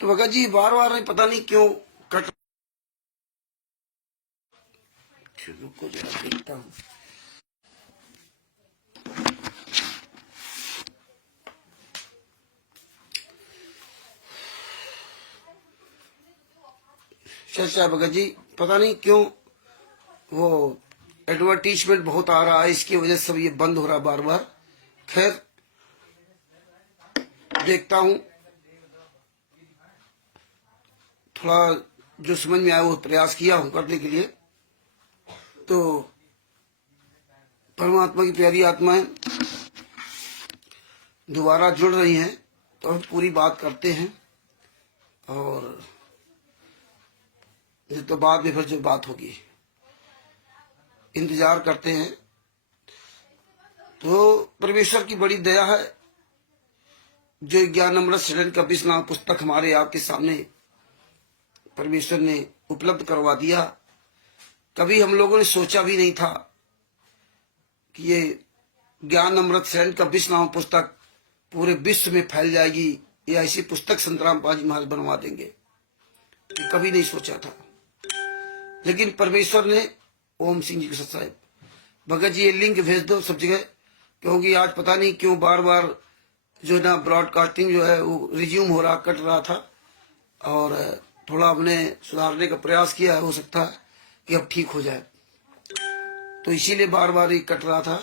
तो भगत जी बार बार पता नहीं क्यों कट। रुको जरा देखता हूँ। अच्छा भगत जी पता नहीं क्यों वो एडवर्टीजमेंट बहुत आ रहा है, इसकी वजह से सब ये बंद हो रहा है बार बार। खैर देखता हूँ, थोड़ा जो समझ में आया वो प्रयास किया हूँ करने के लिए। तो परमात्मा की प्यारी आत्माएं दोबारा जुड़ रही हैं, तो हम पूरी बात करते हैं और तो बाद में फिर जो बात होगी इंतजार करते हैं। तो परमेश्वर की बड़ी दया है जो ज्ञान अमृत सृजन का 20 नाम पुस्तक हमारे आपके सामने परमेश्वर ने उपलब्ध करवा दिया। कभी हम लोगों ने सोचा भी नहीं था कि ये ज्ञान अमृत सृजन का 20 नाम पुस्तक पूरे विश्व में फैल जाएगी, या ऐसी पुस्तक संत रामपाल जी महाराज बनवा देंगे, ये कभी नहीं सोचा था। लेकिन परमेश्वर ने, ओम सिंह जी के साहब भगत जी ये लिंक भेज दो सब जगह, क्योंकि आज पता नहीं क्यों बार बार जो ना ब्रॉडकास्टिंग जो है वो रिज्यूम हो रहा, कट रहा था, और थोड़ा हमने सुधारने का प्रयास किया है, हो सकता है कि अब ठीक हो जाए, तो इसीलिए बार बार ये कट रहा था।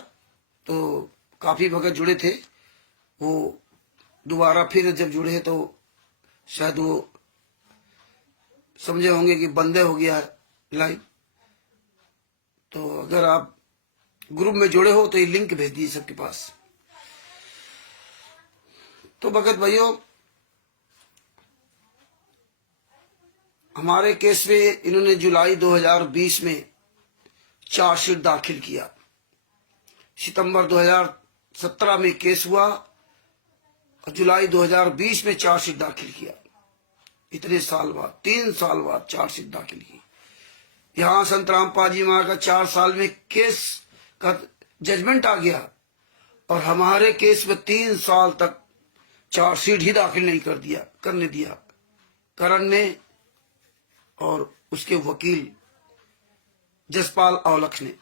तो काफी भगत जुड़े थे, वो दोबारा फिर जब जुड़े तो शायद वो समझे होंगे कि बंदे हो गया है लाइव। तो अगर आप ग्रुप में जुड़े हो तो ये लिंक भेज दीजिए सबके पास। तो भगत भाइयों, हमारे केस में इन्होंने जुलाई 2020 में चार्जशीट दाखिल किया। सितंबर 2017 में केस हुआ और जुलाई 2020 में चार्जशीट दाखिल किया। इतने साल बाद, 3 साल बाद चार्जशीट दाखिल की। यहाँ संत रामपाल जी महाराज का 4 साल में केस का जजमेंट आ गया, और हमारे केस में 3 साल तक चार्जशीट ही दाखिल नहीं करने दिया करण ने और उसके वकील जसपाल औलख ने।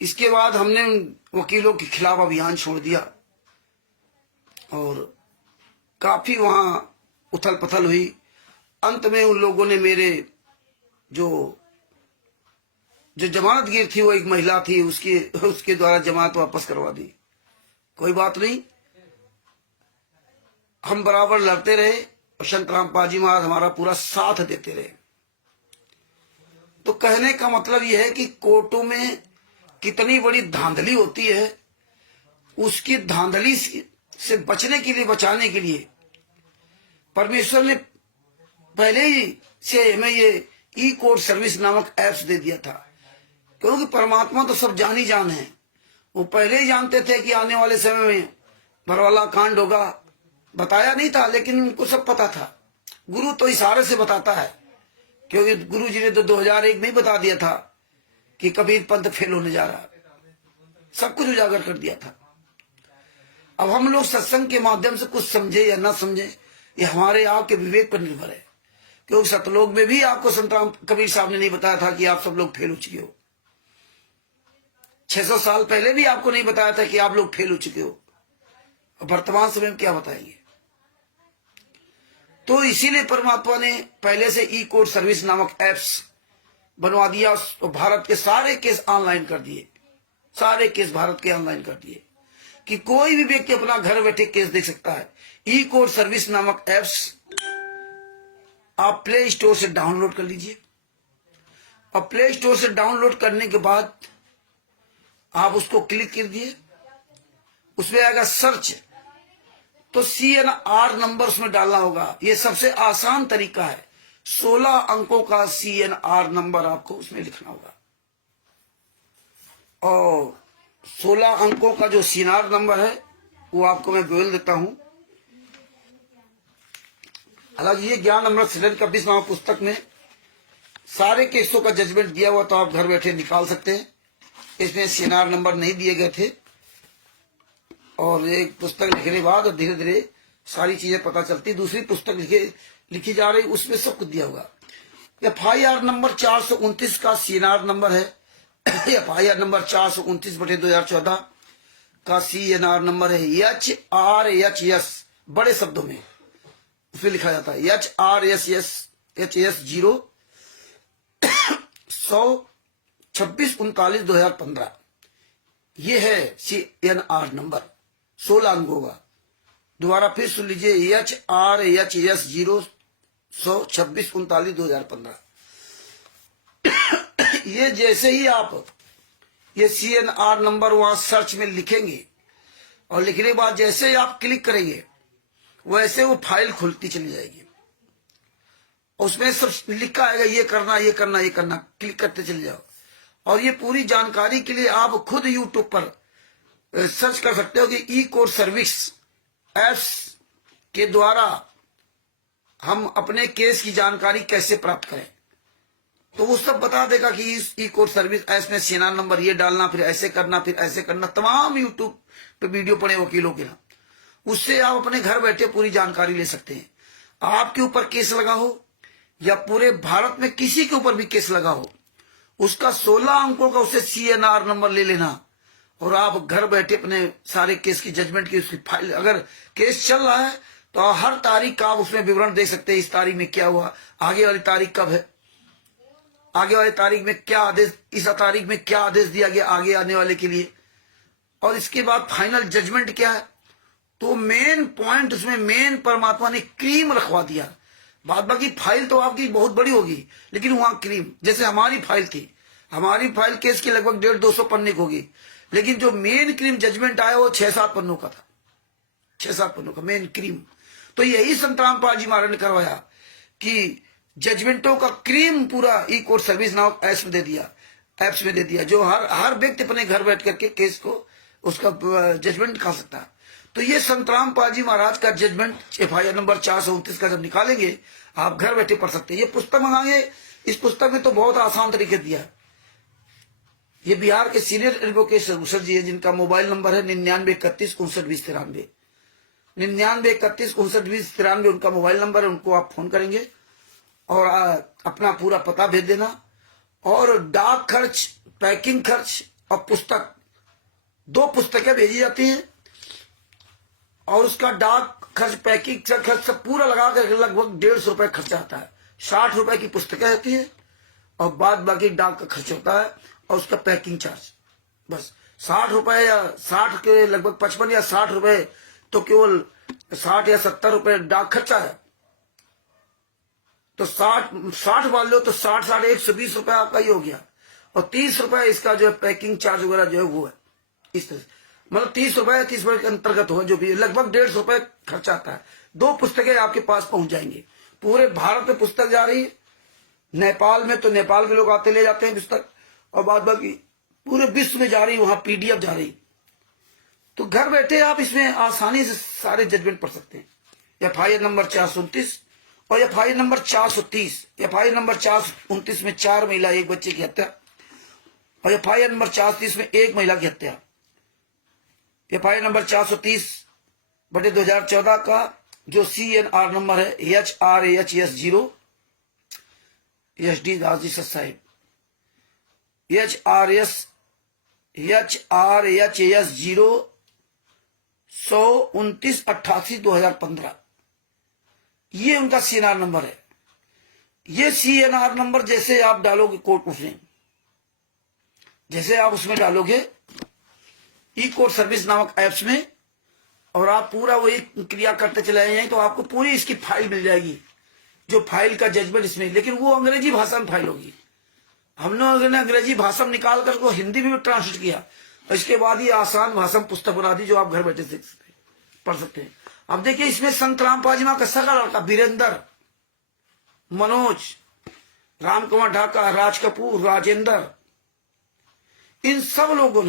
इसके बाद हमने उन वकीलों के खिलाफ अभियान छोड़ दिया और काफी वहां उथल पथल हुई। अंत में उन लोगों ने मेरे जो जमानतगीर थी, वो एक महिला थी, उसके द्वारा जमानत वापस करवा दी। कोई बात नहीं, हम बराबर लड़ते रहे और संत रामपाल जी महाराज हमारा पूरा साथ देते रहे। तो कहने का मतलब यह है कि कोर्टों में कितनी बड़ी धांधली होती है, उसकी धांधली से बचने के लिए, बचाने के लिए परमेश्वर ने पहले ही से हमें ये ई कोर्ट सर्विस नामक ऐप्स दे दिया था। क्योंकि परमात्मा तो सब जान ही जान है, वो पहले ही जानते थे कि आने वाले समय में भरवाला कांड होगा। बताया नहीं था, लेकिन उनको सब पता था। गुरु तो इशारे से बताता है, क्योंकि गुरु जी ने तो 2001 में ही बता दिया था कि कबीर पंथ फेल होने जा रहा, सब कुछ उजागर कर दिया था। अब हम लोग सत्संग के माध्यम से कुछ समझे या ना समझे, ये हमारे आपके विवेक पर निर्भर है। क्योंकि सतलोक में भी आपको संत राम कबीर साहब ने नहीं बताया था कि आप सब लोग फेल हो चुके हो। 600 साल पहले भी आपको नहीं बताया था कि आप लोग फेल हो चुके हो, और वर्तमान समय में क्या बताएंगे। तो इसीलिए परमात्मा ने पहले से ई कोर्ट सर्विस नामक एप्स बनवा दिया, तो भारत के सारे केस ऑनलाइन कर दिए। सारे केस भारत के ऑनलाइन कर दिए कि कोई भी व्यक्ति अपना घर बैठे केस देख सकता है। ई कोर्ट सर्विस नामक एप्स आप प्ले स्टोर से डाउनलोड कर लीजिए, और प्ले स्टोर से डाउनलोड करने के बाद आप उसको क्लिक कर दिए, उसमें आएगा सर्च, तो CNR नंबर उसमें डालना होगा। ये सबसे आसान तरीका है। 16 अंकों का CNR नंबर आपको उसमें लिखना होगा, और 16 अंकों का जो CNR नंबर है वो आपको मैं बोल देता हूं। हालांकि ये ज्ञान अमृत सृजन का 20 नाम पुस्तक में सारे केसों का जजमेंट दिया हुआ, तो आप घर बैठे निकाल सकते हैं। इसमें CNR नंबर नहीं दिए गए थे, और एक पुस्तक लिखने के बाद धीरे धीरे सारी चीजें पता चलती। दूसरी पुस्तक लिखी जा रही, उसमें सब कुछ दिया हुआ। FIR नंबर 429 का CNR नंबर है। FIR नंबर 429/2014 का CNR नंबर है HRHS, बड़े शब्दों में उसमें लिखा जाता है HRSS 0/126/39/2015। ये है CNR नंबर, 16 अंकों का। दोबारा फिर सुन लीजिए, HRHS 0/126/39/2015। ये जैसे ही आप ये CNR नंबर वहां सर्च में लिखेंगे और लिखने के बाद जैसे ही आप क्लिक करेंगे वैसे वो फाइल खुलती चली जाएगी। उसमें सब लिखा आएगा, ये करना ये करना ये करना, क्लिक करते चले जाओ। और ये पूरी जानकारी के लिए आप खुद यूट्यूब पर सर्च कर सकते हो कि ई-कोर्ट सर्विस एप्स के द्वारा हम अपने केस की जानकारी कैसे प्राप्त करें। तो वो सब बता देगा कि इस ई-कोर्ट सर्विस एप्स में CNR नंबर ये डालना, फिर ऐसे करना, फिर ऐसे करना। तमाम यूट्यूब पे वीडियो पड़े वकीलों के ना, उससे आप अपने घर बैठे पूरी जानकारी ले सकते हैं। आपके ऊपर केस लगा हो या पूरे भारत में किसी के ऊपर भी केस लगा हो, उसका 16 अंकों का उसे CNR नंबर ले लेना और आप घर बैठे अपने सारे केस की जजमेंट की उसकी फाइल, अगर केस चल रहा है तो हर तारीख का आप उसमें विवरण देख सकते हैं। इस तारीख में क्या हुआ, आगे वाली तारीख कब है, आगे वाली तारीख में क्या आदेश, इस तारीख में क्या आदेश दिया गया आगे आने वाले के लिए, और इसके बाद फाइनल जजमेंट क्या है। तो मेन पॉइंट उसमें, मेन परमात्मा ने क्रीम रखवा दिया। बाद बाकी फाइल तो आपकी बहुत बड़ी होगी, लेकिन वहां क्रीम, जैसे हमारी फाइल थी, हमारी फाइल केस की लगभग 150-200 पन्ने की होगी, लेकिन जो मेन क्रीम जजमेंट आया वो 6-7 पन्नों का था, 6-7 पन्नों का मेन क्रीम। तो यही संत रामपाल जी महाराज ने करवाया कि जजमेंटों का क्रीम पूरा ई-कोर्ट सर्विस नामक एप्स में दे दिया, जो हर व्यक्ति अपने घर बैठ करके केस को उसका जजमेंट निकाल सकता है। तो ये संत रामपाल जी महाराज का जजमेंट FIR नंबर 429 का जब निकालेंगे आप घर बैठे पढ़ सकते हैं। ये पुस्तक मंगाएंगे, इस पुस्तक में तो बहुत आसान तरीके दिया है। ये बिहार के सीनियर एडवोकेट सर जी है, जिनका मोबाइल नंबर है 9931592093, 9931592093 उनका मोबाइल नंबर है। उनको आप फोन करेंगे और अपना पूरा पता भेज देना, और डाक खर्च, पैकिंग खर्च और पुस्तक, 2 पुस्तकें भेजी जाती हैं, और उसका डाक खर्च, पैकिंग खर्च सब पूरा लगा कर लगभग 150 रुपए खर्चा आता है। 60 रुपए की पुस्तकें होती है और बाद बाकी डाक का खर्च होता है और उसका पैकिंग चार्ज बस 60 रुपए, या 60 के लगभग 55 या 60 रुपए, तो केवल 60 या 70 रुपए डाक खर्चा है। तो 60 मान लो तो 60 120 रुपए आपका ही हो गया, और 30 रुपए इसका जो है पैकिंग चार्ज वगैरह जो है वो है। इस तरह से मतलब 30 रुपए के अंतर्गत हो, जो भी लगभग 150 रुपए खर्चा आता है। 2 पुस्तकें आपके पास पहुंच जाएंगी। पूरे भारत में पुस्तक जा रही है, नेपाल में तो नेपाल के लोग आते ले जाते हैं पुस्तक, और बाद बाकी पूरे विश्व में जा रही, वहां PDF जा रही। तो घर बैठे आप इसमें आसानी से सारे जजमेंट पढ़ सकते हैं। FIR नंबर 429 और FIR नंबर 430। FIR नंबर 429 में 4 महिला 1 बच्चे की हत्या, और FIR नंबर 430 में 1 महिला की हत्या। FIR नंबर 430/2014 का जो CNR नंबर है HRHS 0 HD गाजी साहिब HRHS 0/129/88/2015, ये उनका CNR नंबर है। ये CNR नंबर जैसे आप डालोगे कोर्ट में, जैसे आप उसमें डालोगे ई-कोर्ट सर्विस नामक एप्स में, और आप पूरा वही क्रिया करते चले जाएंगे, तो आपको पूरी इसकी फाइल मिल जाएगी, जो फाइल का जजमेंट इसमें, लेकिन वो अंग्रेजी भाषा में फाइल होगी। हम लोगों ने अंग्रेजी भाषा में निकाल कर उसको हिंदी में ट्रांसलेट किया, और इसके बाद ये आसान भाषा में पुस्तक बना दी, जो आप घर बैठे सीख सकते पढ़ सकते हैं। अब देखिए इसमें संत रामपाल जी महाराज का सगा लड़का वीरेंद्र, मनोज, राम कुमार ढाका, राज कपूर, राजेंद्र, इन सब लोगों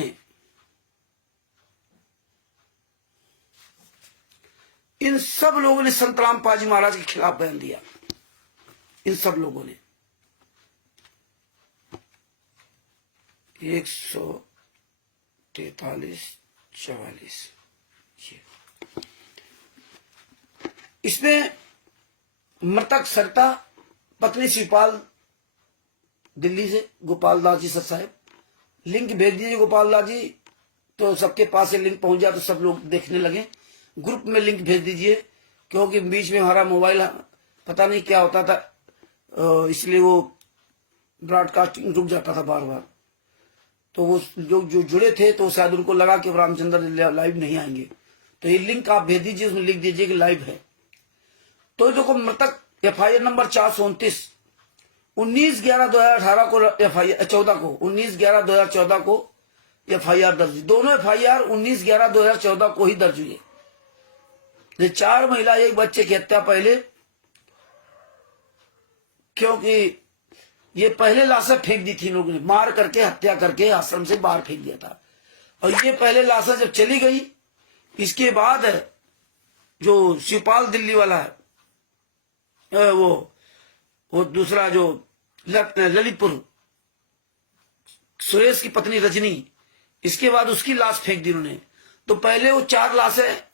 ने संत रामपाल जी महाराज के खिलाफ बयान दिया। इन सब लोगों ने 143-44 इसमें मृतक सरिता पत्नी शिवपाल दिल्ली से गोपाल दास जी सर साहब, लिंक भेज दीजिए गोपाल दास जी, तो सबके पास से लिंक पहुंच जाए तो सब लोग देखने लगे। ग्रुप में लिंक भेज दीजिए, क्योंकि बीच में हमारा मोबाइल पता नहीं क्या होता था, इसलिए वो ब्रॉडकास्टिंग रुक जाता था बार बार। तो वो लोग जो जुड़े थे तो शायद उनको लगा कि रामचंद्र लाइव नहीं आएंगे, तो ये लिंक आप भेज दीजिए, उसमें लिख दीजिए कि लाइव है। तो देखो मृतक FIR नंबर 429 19/11/2018 को FIR 14 को 19/11/2014 को FIR दर्ज हुई। दोनों FIR 19/11/2014 को ही दर्ज हुई। ये 4 महिला एक बच्चे की हत्या पहले, क्योंकि ये पहले लाशें फेंक दी थी लोगों ने, मार करके हत्या करके आश्रम से बाहर फेंक दिया था। और ये पहले लाशें जब चली गई, इसके बाद जो शिवपाल दिल्ली वाला है, वो दूसरा जो ललितपुर सुरेश की पत्नी रजनी, इसके बाद उसकी लाश फेंक दी उन्होंने। तो पहले वो 4 लाशें,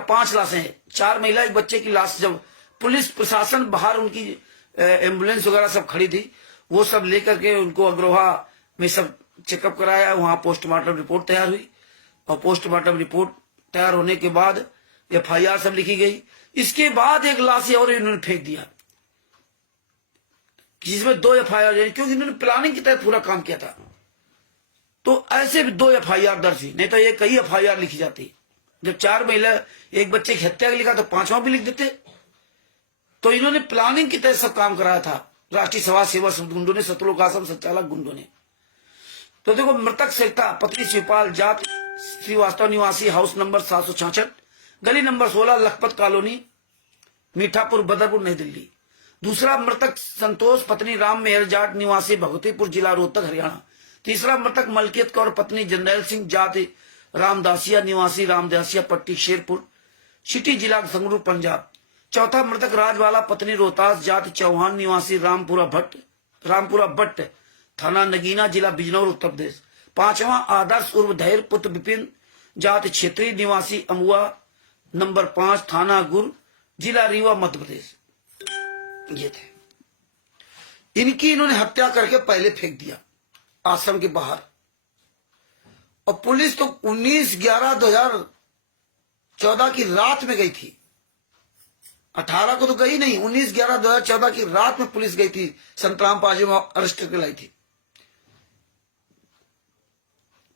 5 लाशें, 4 महिला एक बच्चे की लाश, जब पुलिस प्रशासन बाहर उनकी एम्बुलेंस वगैरह सब खड़ी थी, वो सब लेकर के उनको अग्रोहा में सब चेकअप कराया। वहां पोस्टमार्टम रिपोर्ट तैयार हुई, और पोस्टमार्टम रिपोर्ट तैयार होने के बाद FIR सब लिखी गई। इसके बाद एक लाश और इन्होंने फेंक दिया, जिसमें 2 FIR, क्योंकि इन्होंने प्लानिंग के तहत पूरा काम किया था। तो ऐसे भी 2 FIR दर्ज हुई, नहीं तो ये कई FIR लिखी जाती। जब 4 महिला एक बच्चे की हत्या का लिखा तो 5वां भी लिख देते। तो इन्होंने प्लानिंग के तहत सब काम कराया था, राष्ट्रीय समाज सेवा गुंडों ने, सतलोक आश्रम संचालक गुंडों ने। तो देखो मृतक सरिता पत्नी शिवपाल, जात श्रीवास्तव, निवासी हाउस नंबर 766, गली नंबर 16, लखपत कॉलोनी, मीठापुर, बदरपुर, नई दिल्ली। दूसरा मृतक संतोष पत्नी राम मेहर जाट, निवासी भगवतीपुर, जिला रोहतक, हरियाणा। तीसरा मृतक मलकियत कौर पत्नी जरनैल सिंह, जात रामदासिया, निवासी रामदासिया पट्टी, शेरपुर सिटी, जिला संगरूर, पंजाब। चौथा मृतक राजवाला पत्नी रोहतास, जात चौहान, निवासी रामपुरा भट्ट, थाना नगीना, जिला बिजनौर, उत्तर प्रदेश। 5वां आदर्श उर्फ धैर्य पुत्र विपिन, जात क्षेत्रीय, निवासी अमुआ नंबर 5, थाना गुर, जिला रीवा, मध्य प्रदेश। ये थे इनकी, इन्होंने हत्या करके पहले फेंक दिया आश्रम के बाहर। और पुलिस तो 19/11/2014 की रात में गई थी, 18 को तो गई नहीं, 19/11/2014 की रात में पुलिस गई थी, संतराम पाजी में अरेस्ट करके लाई थी।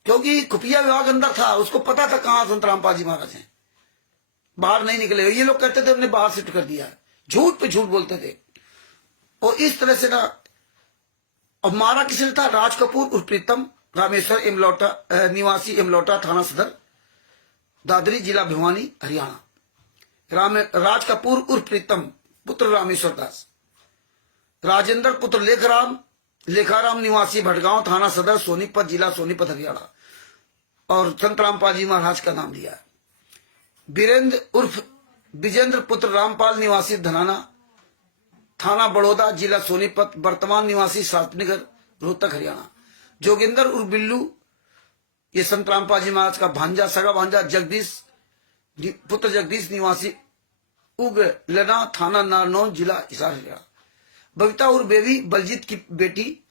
क्योंकि खुफिया विभाग अंदर था, उसको पता था कहां संतराम पाजी महाराज हैं, बाहर नहीं निकले। ये लोग कहते थे हमने बाहर शिफ्ट कर दिया, झूठ पे झूठ बोलते थे। और इस तरह से ना, और मारा किसने था? राज कपूर उर्फ प्रीतम, रामेश्वर इमलौटा, निवासी इमलौटा, थाना सदर, दादरी, जिला भिवानी, हरियाणा। राज कपूर उर्फ प्रीतम पुत्र रामेश्वर दास, राजेंद्र पुत्र लेखाराम, निवासी भटगांव, थाना सदर, सोनीपत, जिला सोनीपत, हरियाणा। और संतराम पाजी महाराज का नाम दिया है। वीरेंद्र उर्फ विजेंद्र पुत्र रामपाल, निवासी धनाना, थाना बड़ौदा, जिला सोनीपत, वर्तमान निवासी शास्त्रीनगर, रोहतक, हरियाणा। जोगिंदर उर्फ बिल्लू, ये संतराम पाजी महाराज का भांजा, सगा भांजा, पुत्र जगदीश, निवासी उग्र लेना, थाना नारनौल, जिला हिसार, हरियाणा। बबीता उर्फ बेबी, बलजीत की बेटी,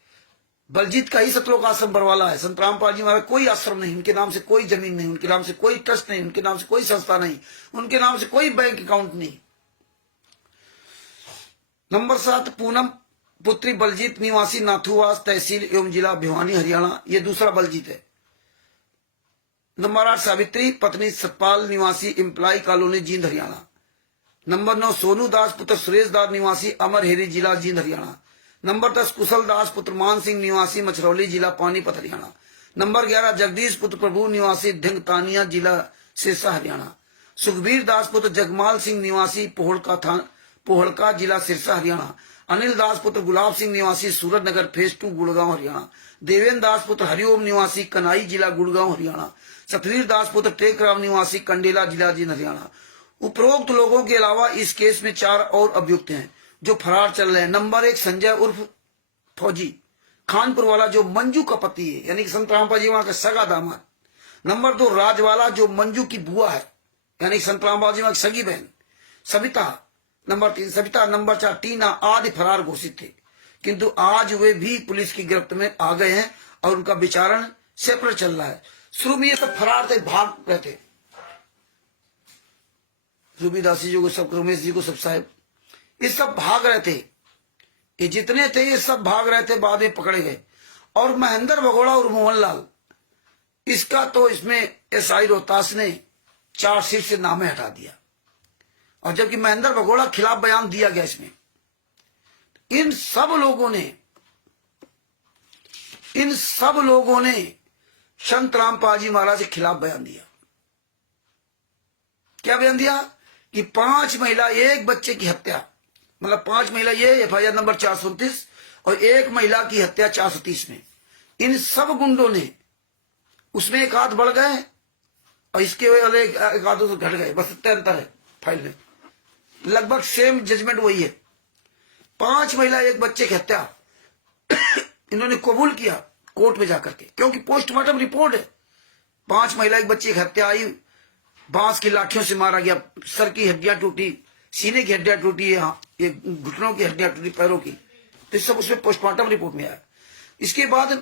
बलजीत का ही सतलोक आश्रम बरवाला है। संतराम पाजी महाराज कोई आश्रम नहीं, उनके नाम से कोई जमीन नहीं, उनके नाम से कोई ट्रस्ट नहीं, उनके नाम से कोई संस्था नहीं, उनके नाम से कोई बैंक अकाउंट नहीं। नंबर 7 पूनम पुत्री बलजीत, निवासी नाथुवास, तहसील एवं जिला भिवानी, हरियाणा। ये दूसरा बलजीत है। नंबर 8 सावित्री पत्नी सतपाल, निवासी employee colony, Jind, Haryana. Number 9 Sonu Das पुत्र सुरेश दास, निवासी अमर हेरी, जिला जींद, हरियाणा। नंबर 10 कुशल दास पुत्र मान सिंह, निवासी मछरौली, जिला पानीपत, हरियाणा। नंबर 11 जगदीश पुत्र प्रभु, निवासी धिंग तानिया, जिला सिरसा, हरियाणा। सुखबीर दास पुत्र जगमाल सिंह, निवासी पोहड़का, जिला सिरसा, हरियाणा। अनिल दास पुत्र गुलाब सिंह, निवासी सूरत नगर, फेज 2, गुड़गांव, हरियाणा। देवेंद्र दास पुत्र हरिओम, निवासी कनाई, जिला गुड़गांव, हरियाणा। सतवीर दास पुत्र टेकराम, निवासी कंडेला, जिला जींद, हरियाणा। उपरोक्त लोगों के अलावा इस केस में 4 और अभियुक्त हैं जो फरार चल रहे हैं। नंबर 1 संजय उर्फ फौजी, खानपुर वाला, जो मंजू का पति है, यानी कि संतराम पाजी वहां का सगा दामाद। नंबर 2 राजवाला, जो मंजू की बुआ है, यानी संतराम पाजी वहां की सगी बहन। सविता नंबर 3, सविता नंबर 4, टीना आदि फरार घोषित थे, किंतु आज वे भी पुलिस की गिरफ्त में आ गए हैं और उनका विचारण सेपरेट चल रहा है। शुरू में ये सब फरार थे, भाग रहे थे, रूबीदासी जी को सब, रमेश जी को सब, साहब ये सब भाग रहे थे, ये जितने थे ये सब भाग रहे थे, बाद में पकड़े गए। और महेंद्र भगोड़ा और मोहनलाल, इसका तो इसमें एसआई रोहतास ने चार्जशीट से नाम हटा दिया, और जबकि महेंद्र भगोड़ा खिलाफ बयान दिया गया इसमें। इन सब लोगों ने संत रामपाल महाराज के खिलाफ बयान दिया। क्या बयान दिया कि 5 महिला 1 बच्चे की हत्या, मतलब 5 महिला, ये एफआईआर नंबर 429, और 1 महिला की हत्या 430 में। इन सब गुंडों ने, उसमें एक हाथ बढ़ गए और इसके वाले एक हाथों से घट गए, बस इतना अंतर है फाइल में, लगभग सेम जजमेंट वही है। 5 महिला 1 बच्चे की हत्या इन्होंने कबूल किया कोर्ट में जाकर के, क्योंकि पोस्टमार्टम रिपोर्ट है। 5 महिला 1 बच्चे की हत्या आई, बांस की लाठियों से मारा गया, सर की हड्डियां टूटी, सीने की हड्डियां टूटी, यहाँ ये घुटनों की हड्डियां टूटी, पैरों की, तो सब उसमें पोस्टमार्टम रिपोर्ट में आया। इसके बाद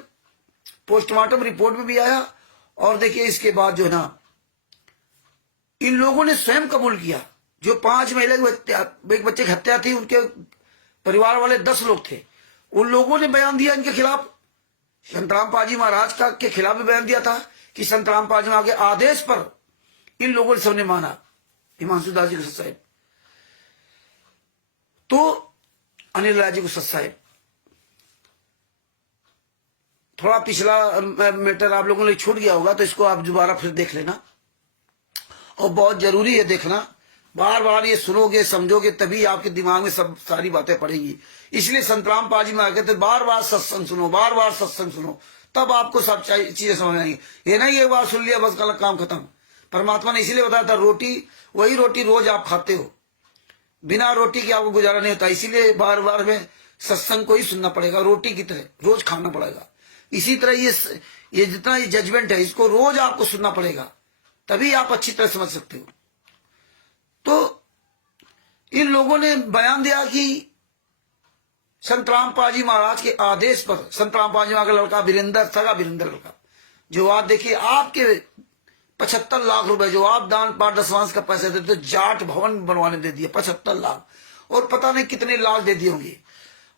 पोस्टमार्टम रिपोर्ट में भी आया, और देखिए इसके बाद जो है ना, इन लोगों ने स्वयं कबूल किया। जो 5 महिला एक बच्चे की हत्या थी, उनके परिवार वाले 10 लोग थे, उन लोगों ने बयान दिया इनके खिलाफ। संत रामपाल जी महाराज का के खिलाफ भी बयान दिया था कि संत रामपाल जी महाराज के आदेश पर इन लोगों ने सबने माना, हिमांशु दास जी को सच साहेब, तो अनिल राय जी को सच साहेब। थोड़ा पिछला मैटर आप लोगों ने छूट गया होगा, तो इसको आप दोबारा फिर देख लेना, और बहुत जरूरी है देखना। बार बार ये सुनोगे, समझोगे, तभी आपके दिमाग में सब सारी बातें पड़ेंगी। इसलिए संत रामपाल जी महाराज कहते बार बार सत्संग सुनो, बार बार सत्संग सुनो, तब आपको सब चीजें समझ आएंगी। ये नहीं एक बार सुन लिया बस गलत काम खत्म। परमात्मा ने इसीलिए बताया था, रोटी वही रोटी रोज आप खाते हो, बिना रोटी के आपको गुजारा नहीं होता, इसीलिए बार बार में सत्संग को ही सुनना पड़ेगा, रोटी की तरह रोज खाना पड़ेगा। इसी तरह ये जितना ये जजमेंट है, इसको रोज आपको सुनना पड़ेगा, तभी आप अच्छी तरह समझ सकते हो। तो इन लोगों ने बयान दिया कि संत रामपाल जी महाराज के आदेश पर, संत रामपाल जी महाराज का लड़का वीरेंद्र, सगा वीरेंद्र लड़का, जो आप देखिए आपके 75 लाख रुपए जो आप दान पाठ दशवांश का पैसे देते, जाट भवन बनवाने दे दिए 75 लाख, और पता नहीं कितने लाख दे दिए होंगे,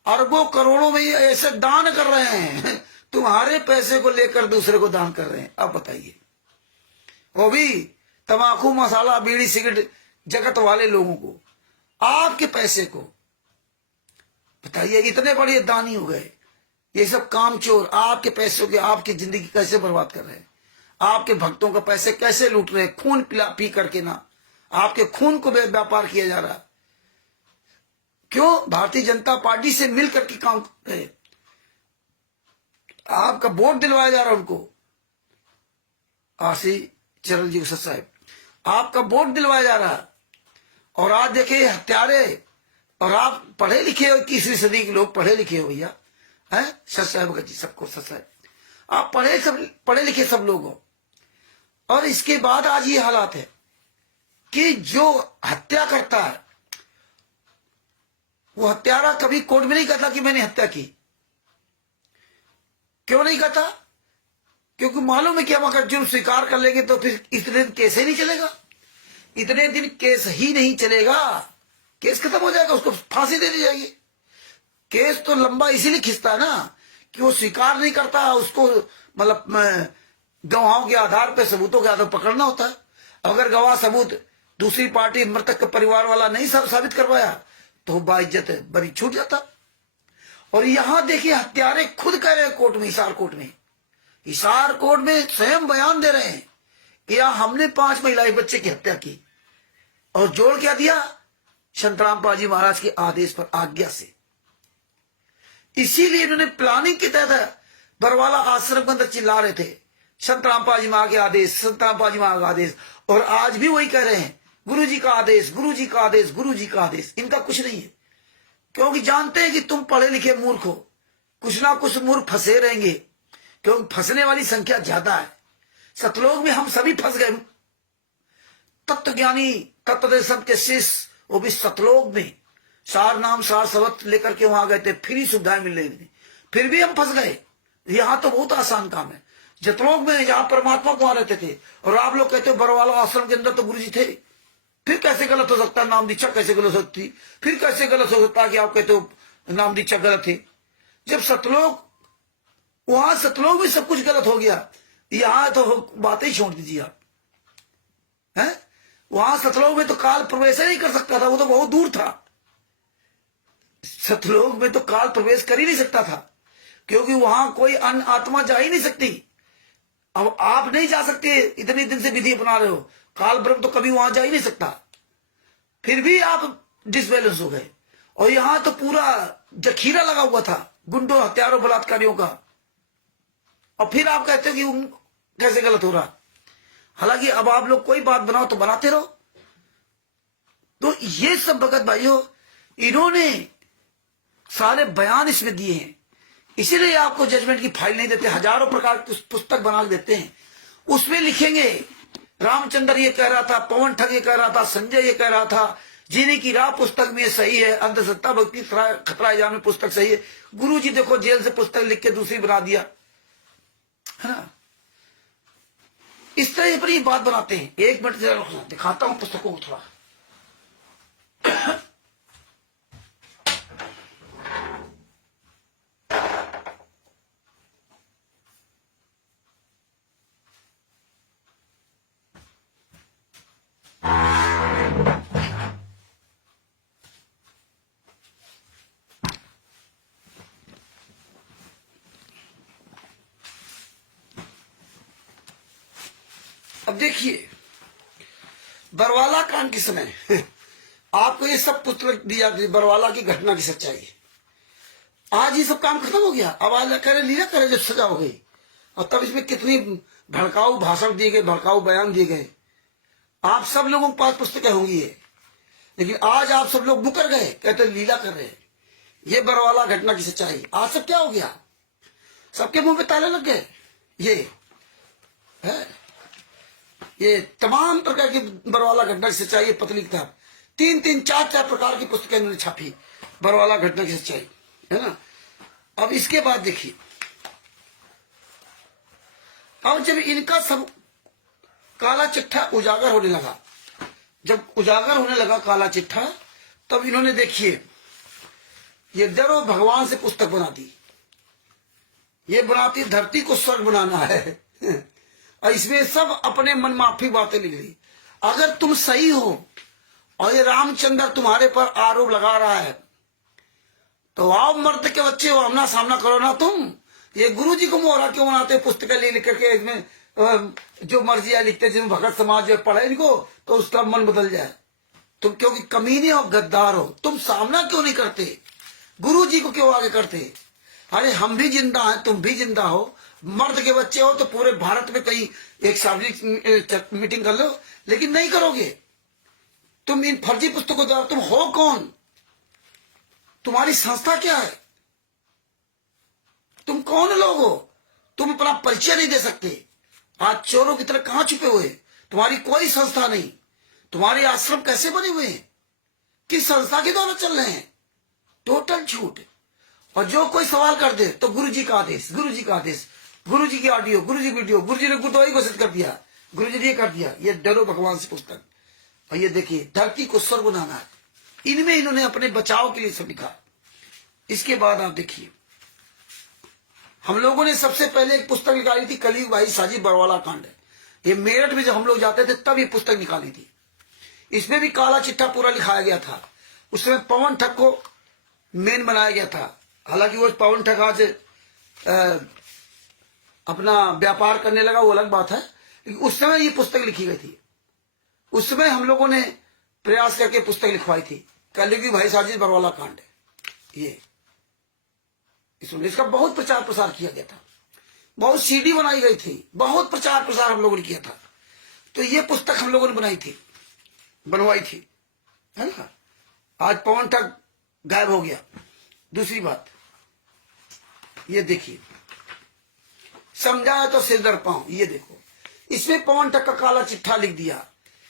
अरबों करोड़ों में ऐसे दान कर रहे हैं। तुम्हारे पैसे को लेकर दूसरे को दान कर रहे हैं। अब बताइए, वो भी तंबाकू, मसाला, बीड़ी, सिगरेट जगत वाले लोगों को, आपके पैसे को। बताइए, इतने बड़े दानी हो गए ये सब कामचोर, आपके पैसों के, आपकी जिंदगी कैसे बर्बाद कर रहे हैं, आपके भक्तों का पैसे कैसे लूट रहे हैं, खून पिला पी करके ना, आपके खून को व्यापार किया जा रहा। क्यों? भारतीय जनता पार्टी से मिलकर के काम कर रहे, आपका वोट दिलवाया जा रहा है उनको, आशी चरण जी को सच साहब, आपका वोट दिलवाया जा रहा है। और आज देखिए हत्यारे, और आप पढ़े लिखे हो, 21वीं सदी के लोग पढ़े लिखे हो भैया, है सच साहब जी, सबको सच साहब, आप पढ़े लिखे सब लोग हो। और इसके बाद आज ये हालात है कि जो हत्या करता है, वो हत्यारा कभी कोर्ट में नहीं कहता कि मैंने हत्या की। क्यों नहीं कहता? क्योंकि मालूम है कि हम अगर जुर्म स्वीकार कर लेंगे तो फिर इतने दिन केस ही नहीं चलेगा, इतने दिन केस ही नहीं चलेगा, केस खत्म हो जाएगा, उसको फांसी दे दी जाएगी। केस तो लंबा इसीलिए खिंचता है ना कि वो स्वीकार नहीं करता, उसको मतलब गवाहों के आधार पे, सबूतों के आधार पकड़ना होता है। अगर गवाह सबूत दूसरी पार्टी, मृतक का परिवार वाला नहीं साबित करवाया तो बाइज्जत बरी छूट जाता। और यहां देखिए हत्यारे खुद कह रहे हैं कोर्ट में, हिसार कोर्ट में स्वयं बयान दे रहे हैं कि हमने 5 महिला बच्चे की हत्या की, और जोड़ क्या दिया? संत रामपाल जी महाराज के आदेश पर, आज्ञा से। इसीलिए इन्होंने प्लानिंग के तहत बरवाला आश्रम के अंदर चिल्ला रहे थे, संत रामपाल जी महाराज के आदेश, संत रामपाल जी महाराज का आदेश। और आज भी वही कह रहे हैं, गुरु जी का आदेश, गुरु जी का आदेश, गुरु जी का आदेश। इनका कुछ नहीं है, क्योंकि जानते हैं कि तुम पढ़े लिखे मूर्ख हो, कुछ ना कुछ मूर्ख फंसे रहेंगे, क्योंकि फंसने वाली संख्या ज्यादा है। सतलोक में हम सभी फंस गए, तत्व ज्ञानी, तत्वदर्शन के शिष्य वो भी सतलोक में। सार नाम सार शब्द लेकर के वहां गए थे, फ्री सुविधाएं मिल रही थी, फिर भी हम फंस गए। यहाँ तो बहुत आसान काम है। जतलोक में जहाँ परमात्मा को वहां रहते थे, और आप लोग कहते हो बरवाला आश्रम के अंदर तो गुरु जी थे। फिर कैसे गलत हो सकता है? नाम दीक्षा कैसे गलत हो सकती? फिर कैसे गलत हो सकता कि आप कहते हो नाम दीक्षा गलत है? जब सतलोक, वहां सतलोक में सब कुछ गलत हो गया, यहाँ तो बातें ही छोड़ दीजिए आप। है वहां सतलोक में तो काल प्रवेश नहीं कर सकता था, वो तो बहुत दूर था। सतलोक में तो काल प्रवेश कर ही नहीं सकता था, क्योंकि वहां कोई अन्य आत्मा जा ही नहीं सकती। अब आप नहीं जा सकते, इतने दिन से विधि अपना रहे हो, काल ब्रह्म तो कभी वहां जा ही नहीं सकता। फिर भी आप डिसबैलेंस हो गए। और यहां तो पूरा जखीरा लगा हुआ था गुंडों, हत्यारों, बलात्कारियों का, और फिर आप कहते हो कि कैसे गलत हो रहा। हालांकि अब आप लोग कोई बात बनाओ तो बनाते रहो। तो ये सब भगत भाइयों, इन्होंने सारे बयान इसमें दिए हैं, इसीलिए आपको जजमेंट की फाइल नहीं देते। हजारों प्रकार की पुस्तक बना देते हैं, उसमें लिखेंगे रामचंद्र ये कह रहा था, पवन ठग ये कह रहा था, संजय ये कह रहा था, जीने की राह पुस्तक में सही है, अंधश्रद्धा भक्ति खतरा एग्जाम में पुस्तक सही है। गुरु जी देखो जेल से पुस्तक लिख के दूसरी बना दिया, है ना। इस तरह पर ये बात बनाते हैं। एक मिनट जरा दिखाता हूं पुस्तकों को थोड़ा। अब देखिए, बरवाला कांड के समय आपको ये सब पुस्तक दिया, बरवाला की घटना की सच्चाई। आज ये सब काम खत्म हो गया। अब आज करे लीला करे जब सजा हो गई, और तब इसमें कितनी भड़काऊ भाषण दिए गए, भड़काऊ बयान दिए गए। आप सब लोगों के पास पुस्तकें होंगी है, लेकिन आज आप सब लोग मुकर गए, कहते लीला कर रहे हैं। ये बरवाला घटना की सच्चाई। आज सब क्या हो गया? सबके मुंह पे ताले लग गए। ये है, ये तमाम प्रकार की बरवाला घटना की सच्चाई। पतली किताब 3-3, 4-4 प्रकार की पुस्तकें इन्होंने छापी, बरवाला घटना की सच्चाई, है ना। अब इसके बाद देखिए, अब जब इनका सब काला चिट्ठा उजागर होने लगा, जब उजागर होने लगा काला चिट्ठा, तब इन्होंने देखिए ये डरो भगवान से पुस्तक बना दी। ये बनाती धरती को स्वर्ग बनाना है और इसमें सब अपने मन माफी बातें लिख ली। अगर तुम सही हो और ये रामचंद्र तुम्हारे पर आरोप लगा रहा है, तो आओ मर्द के बच्चे हो, आमना सामना करो ना तुम। ये गुरु जी को मोहरा क्यों बनाते? पुस्तकें लिख करके इसमें जो मर्जी है लिखते, जिसमें भगत समाज जो पढ़े इनको तो उसका मन बदल जाए। तुम क्योंकि कमीने हो, गद्दार हो, तुम सामना क्यों नहीं करते? गुरु जी को क्यों आगे करते? अरे हम भी जिंदा हैं, तुम भी जिंदा हो, मर्द के बच्चे हो, तो पूरे भारत में कहीं एक सार्वजनिक मीटिंग कर लो, लेकिन नहीं करोगे। तुम इन फर्जी पुस्तकों द्वारा, तुम हो कौन? तुम्हारी संस्था क्या है? तुम कौन लोग हो? तुम अपना परिचय नहीं दे सकते। आज चोरों की तरह कहां छुपे हुए? तुम्हारी कोई संस्था नहीं। तुम्हारे आश्रम कैसे बने हुए हैं? किस संस्था के द्वारा चल रहे हैं? टोटल झूठ। और जो कोई सवाल कर दे तो गुरु जी का आदेश, गुरु जी का आदेश, गुरु जी की ऑडियो, गुरु जी की वीडियो, गुरु जी ने गुरुद्वारा घोषित कर दिया, गुरु जी ने ये कर दिया। ये डरो भगवान से पुस्तक। और ये देखिए धरती को स्वर्ग बनाना है, इनमें इन्होंने अपने बचाव के लिए सब लिखा। इसके बाद आप देखिए, हम लोगों ने सबसे पहले एक पुस्तक निकाली थी, कलयुग भाई साजी बरवाला कांड। ये मेरठ में जब हम लोग जाते थे तब ये पुस्तक निकाली थी। इसमें भी काला चिट्ठा पूरा लिखाया गया था। उसमें पवन ठग को मेन बनाया गया था। हालांकि वो पवन ठग आज अपना व्यापार करने लगा, वो अलग बात है, लेकिन उस समय ये पुस्तक लिखी गई थी। उस समय हम लोगों ने प्रयास करके पुस्तक लिखवाई थी, कलयुगी भाई साजिश बरवाला कांड। ये इसका बहुत प्रचार प्रसार किया गया था, बहुत सीडी बनाई गई थी, बहुत प्रचार प्रसार हम लोगों ने किया था। तो ये पुस्तक हम लोगों ने बनाई थी, बनवाई थी, है ना। आज पवन ठग गायब हो गया। दूसरी बात ये देखिए, समझाया तो सिर दर पाऊं। ये देखो, इसमें पवन ठग का काला चिट्ठा लिख दिया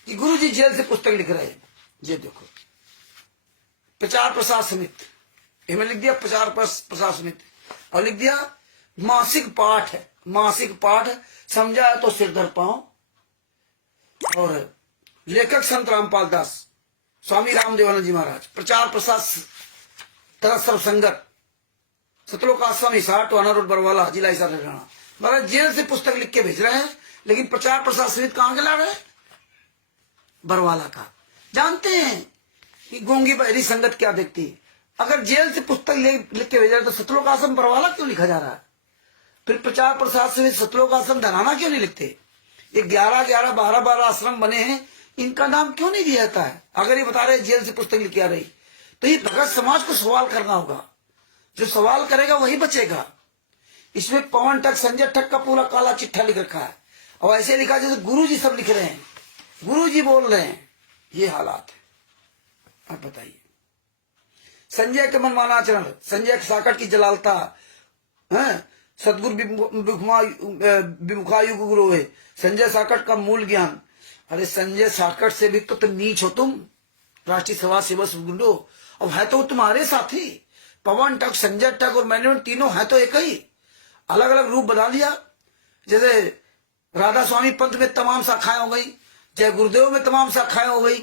कि गुरु जी जेल से पुस्तक लिख रहे हैं। ये देखो, प्रचार प्रसार समिति, इनमें लिख दिया प्रचार प्रसार समिति, और लिख दिया मासिक पाठ है, मासिक पाठ समझा है तो सिर धर पाओ। और लेखक संत रामपाल दास, स्वामी रामदेवानंद जी महाराज, प्रचार प्रसार तथा सर्वसंगत, सतलोक आश्रम हिसार, टोहाना रोड, बरवाला, जिला हिसार, हरियाणा। महाराज जेल से पुस्तक लिख के भेज रहे हैं, लेकिन प्रचार प्रसार समिति कहां के ला रहे हैं? बरवाला का। जानते हैं कि गूंगी बहरी संगत क्या देखती है? अगर जेल से पुस्तक लिख के भेज रहे तो सतलोक आश्रम बरवाला क्यों लिखा जा रहा है? फिर प्रचार प्रसार समिति सतलोक आश्रम धनाना क्यों नहीं लिखते? ये 11-11, 12-12 आश्रम बने हैं, इनका नाम क्यों नहीं दिया जाता है? अगर ये बता रहे जेल से पुस्तक लिख के आ रही, तो ये भगत समाज को सवाल करना होगा। जो सवाल करेगा वही बचेगा। इसमें पवन ठग, संजय ठग का पूरा काला चिट्ठा लिख रखा है, और ऐसे लिखा जैसे गुरु जी सब लिख रहे हैं, गुरु जी बोल रहे हैं। ये हालात है। अब बताइए, संजय के मनमाना आचरण, संजय साकट की जलालता है, सदगुरु विमुखायु गुरु है, संजय साकट का मूल ज्ञान। अरे संजय साकट से भी तो नीच हो तुम, राष्ट्रीय सभा सेवा गुंडो। अब है तो तुम्हारे साथी पवन ठग, संजय ठग और मैंने तीनों है तो एक ही, अलग अलग रूप बना लिया। जैसे राधा स्वामी पंथ में तमाम शाखाएं हो गई, जय गुरुदेव में तमाम शाखाएं हो गई,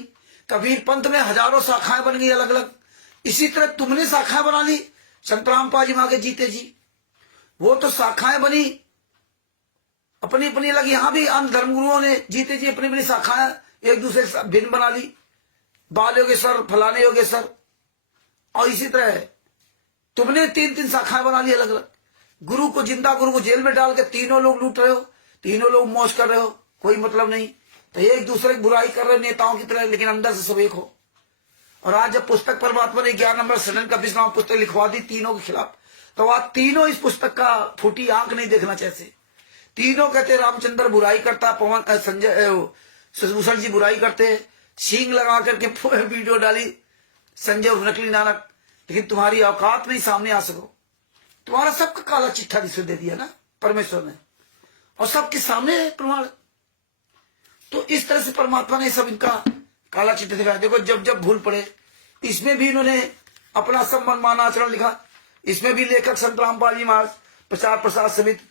कबीर पंथ में हजारों शाखाएं बन गई अलग अलग। इसी तरह तुमने शाखाएं बना ली। संत रामपाल जी मांगे जीते जी, वो तो शाखाएं बनी अपनी अपनी अलग। यहां भी अन्य धर्मगुरुओं ने जीते जी अपनी अपनी शाखाएं एक दूसरे से भिन्न बना ली, बाल योगेश्वर, फलाने योगेश्वर। और इसी तरह तुमने 3-3 शाखाएं बना ली अलग अलग। गुरु को, जिंदा गुरु को जेल में डाल के तीनों लोग लूट रहे हो, तीनों लोग मौज कर रहे हो, कोई मतलब नहीं। तो एक दूसरे की बुराई कर रहे नेताओं की तरह, लेकिन अंदर से सब एक हो। और आज जब पुस्तक परमात्मा ने 11 नंबर सदन का 20 पुस्तक लिखवा दी तीनों के खिलाफ, तो आज तीनों इस पुस्तक का फूटी आंख नहीं देखना चाहते। तीनों कहते रामचंद्र बुराई करता, पवन संजय भूषण जी बुराई करते, सींग लगा करके वीडियो डाली संजय और नकली नानक। लेकिन तुम्हारी औकात नहीं सामने आ सको, तुम्हारा सबका काला चिट्ठा रिश्वत दे दिया ना परमेश्वर ने, और सबके सामने है प्रमाण। तो इस तरह से परमात्मा ने सब इनका काला चिट्ठा दिखाया। देखो जब जब भूल पड़े, इसमें भी इन्होंने अपना सब मनमाना आचरण लिखा। इसमें भी लेखक संत रामपाल जी महाराज, प्रचार प्रसार समिति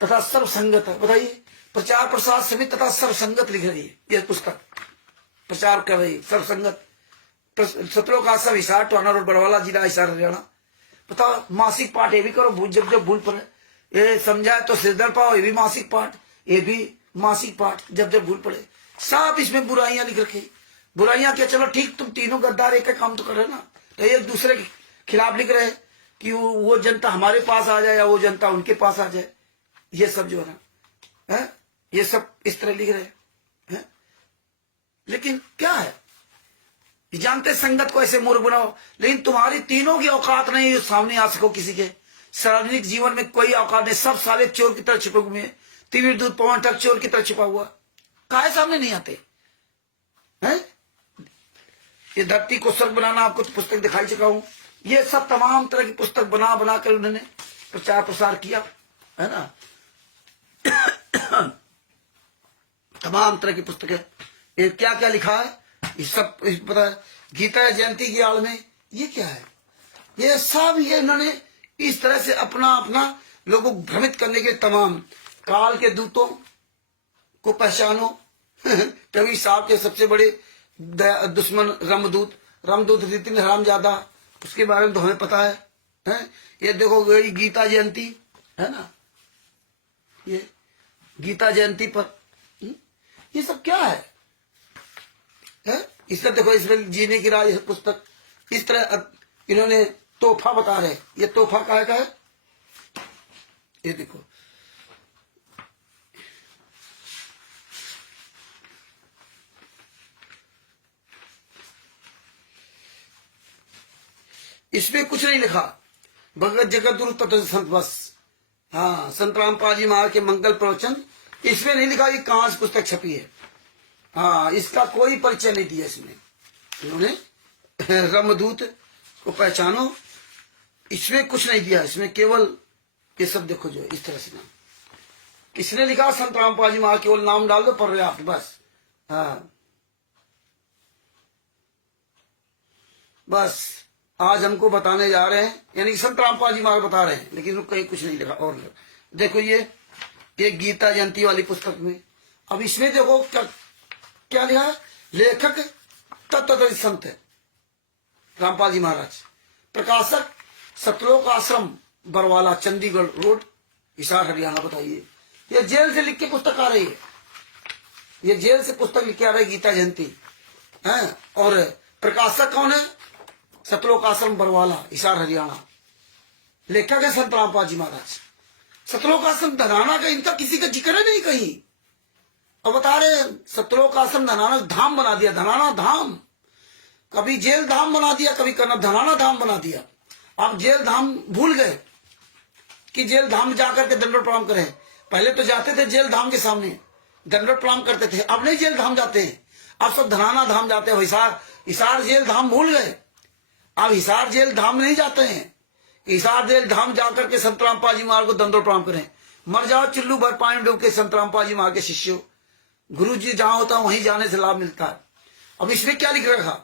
तथा सर्वसंगत है। बताइए, प्रचार प्रसार समिति तथा सर्वसंगत लिख रही है यह पुस्तक, प्रचार कर रही सर्वसंगत। सतलोक आश्रम हिसार, टोहाना रोड, बरवाला, जिला हिसार, हरियाणा। बताओ, मासिक पाठ ये भी करो जब जब भूल पड़े। ये समझाए तो सिर दर पाओ, ये भी मासिक पाठ, ये भी मासिक पाठ जब जब भूल पड़े। सब इसमें बुराइयां लिख रखी। बुराइयां क्या, चलो ठीक, तुम तीनों गद्दार एक काम तो कर रहे ना, तो एक दूसरे के खिलाफ लिख रहे कि वो जनता हमारे पास आ जाए या वो जनता उनके पास आ जाए। ये सब जो है ना, ये सब इस तरह लिख रहे हैं। लेकिन क्या है, जानते संगत को ऐसे मूर्ख बनाओ, लेकिन तुम्हारी तीनों की औकात नहीं सामने आ सको किसी के। सार्वजनिक जीवन में कोई औकात नहीं, सब साले चोर की तरह छुपे हुए हैं। तीव्र दूध पवन ठग चोर की तरह छुपा हुआ, काहे सामने नहीं आते हैं? ये धरती को स्वर्ग बनाना, आपको तो पुस्तक दिखाई चुका हूं। ये सब तमाम तरह की पुस्तक बना बना कर उन्होंने प्रचार प्रसार किया है ना। तमाम तरह की पुस्तकें, ये क्या क्या लिखा है ये सब पता है। गीता जयंती की आड़ में ये क्या है, ये सब ये इन्होंने इस तरह से अपना अपना लोगों को भ्रमित करने के तमाम काल के दूतों को पहचानो। कवि साहब के सबसे बड़े दुश्मन रामदूत नितिन हरामजादा, उसके बारे में तो हमें पता है? ये देखो गीता जयंती है ना, ये गीता जयंती पर ये सब क्या है? इसका देखो, इसमें जीने की राह पुस्तक इस तरह इन्होंने तोहफा बता रहे। ये तोहफा काहे का है? ये देखो, इसमें कुछ नहीं लिखा। भगत जगत गुरु तत्व संत बस, हाँ, संत रामपाल जी महाराज के मंगल प्रवचन, इसमें नहीं लिखा कि कहां से पुस्तक छपी है। हाँ, इसका कोई परिचय नहीं दिया इसमें उन्होंने। रामदूत को पहचानो, इसमें कुछ नहीं दिया। इसमें केवल ये सब देखो जो इस तरह से नाम किसने लिखा, संत रामपाल जी महाराज, केवल नाम डाल दो पर्याप्त बस। हाँ बस, आज हमको बताने जा रहे हैं, यानी संत रामपाल जी महाराज बता रहे हैं, लेकिन कहीं कुछ नहीं लिखा। और देखो ये गीता जयंती वाली पुस्तक में, अब इसमें देखो क्या लिखा है, लेखक तत्वदर्शी संत है रामपाल जी महाराज, प्रकाशक सतलोक आश्रम बरवाला चंडीगढ़ रोड हिसार हरियाणा। बताइए, ये जेल से लिख के पुस्तक आ रही है, ये जेल से पुस्तक लिख के आ रही है गीता जयंती है। और प्रकाशक कौन है, सतलोक आश्रम बरवाला हिसार हरियाणा। लेखक है संत रामपाल जी महाराज। सतलोक आश्रम धनाना का इनका किसी का जिक्र है नहीं कहीं। अब बता रहे सतलोक आश्रम धनाना धाम बना दिया, धनाना धाम, कभी जेल धाम बना दिया, कभी करना धनाना धाम बना दिया। आप जेल धाम भूल गए कि जेल धाम जाकर के दंडवत प्रणाम करें। पहले तो जाते थे जेल धाम के सामने दंडवत प्रणाम करते थे, अब नहीं जेल धाम जाते हैं, अब सब धनाना धाम जाते हैं। हिसार जेल धाम भूल गए, अब हिसार जेल धाम नहीं जाते हैं। हिसार जेल धाम जाकर के संत रामपाल जी महाराज को दंडवत प्रणाम करें। मर जाओ चिल्लू भर पानी डूब के संत रामपाल जी महाराज के शिष्यों, गुरु जी जहां होता है वहीं जाने से लाभ मिलता है। अब इसमें क्या लिख रखा,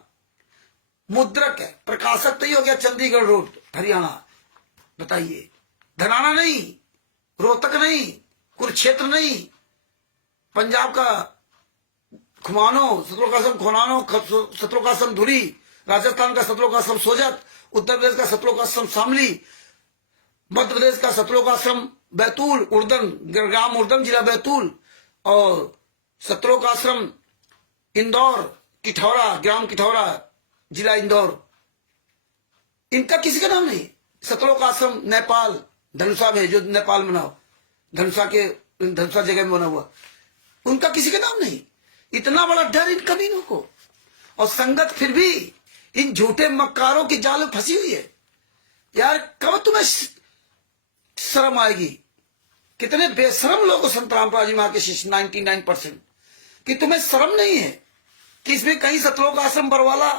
मुद्रक है, प्रकाशक तो ही हो गया चंडीगढ़ रोड हरियाणा। बताइए, धनाना नहीं, रोहतक नहीं, कुरुक्षेत्र नहीं, पंजाब का खुमानो सतलोक आश्रम खुमानो, सतलोक आश्रम धुरी, राजस्थान का सतलोक आश्रम सोजत, उत्तर प्रदेश का सतलोक आश्रम शामली, मध्य प्रदेश का सतलोक आश्रम बैतूल उर्दन, ग्राम उर्दन जिला बैतूल, और सतलोक आश्रम इंदौर किठौरा, ग्राम किठौरा जिला इंदौर। इनका किसी का नाम नहीं। सतलोक आश्रम नेपाल धनुषा में, जो नेपाल में ना धनुषा जगह में बना हुआ, उनका किसी का नाम नहीं। इतना बड़ा डर इन कमीनों को, और संगत फिर भी इन झूठे मक्कारों की जाल में फंसी हुई है। यार कब तुम्हें शर्म आएगी? कितने बेशरम लोग संत रामपाल जी महाराज के शिष्य 99%, कि तुम्हें शर्म नहीं है कि इसमें कहीं सतलोक आश्रम बरवाला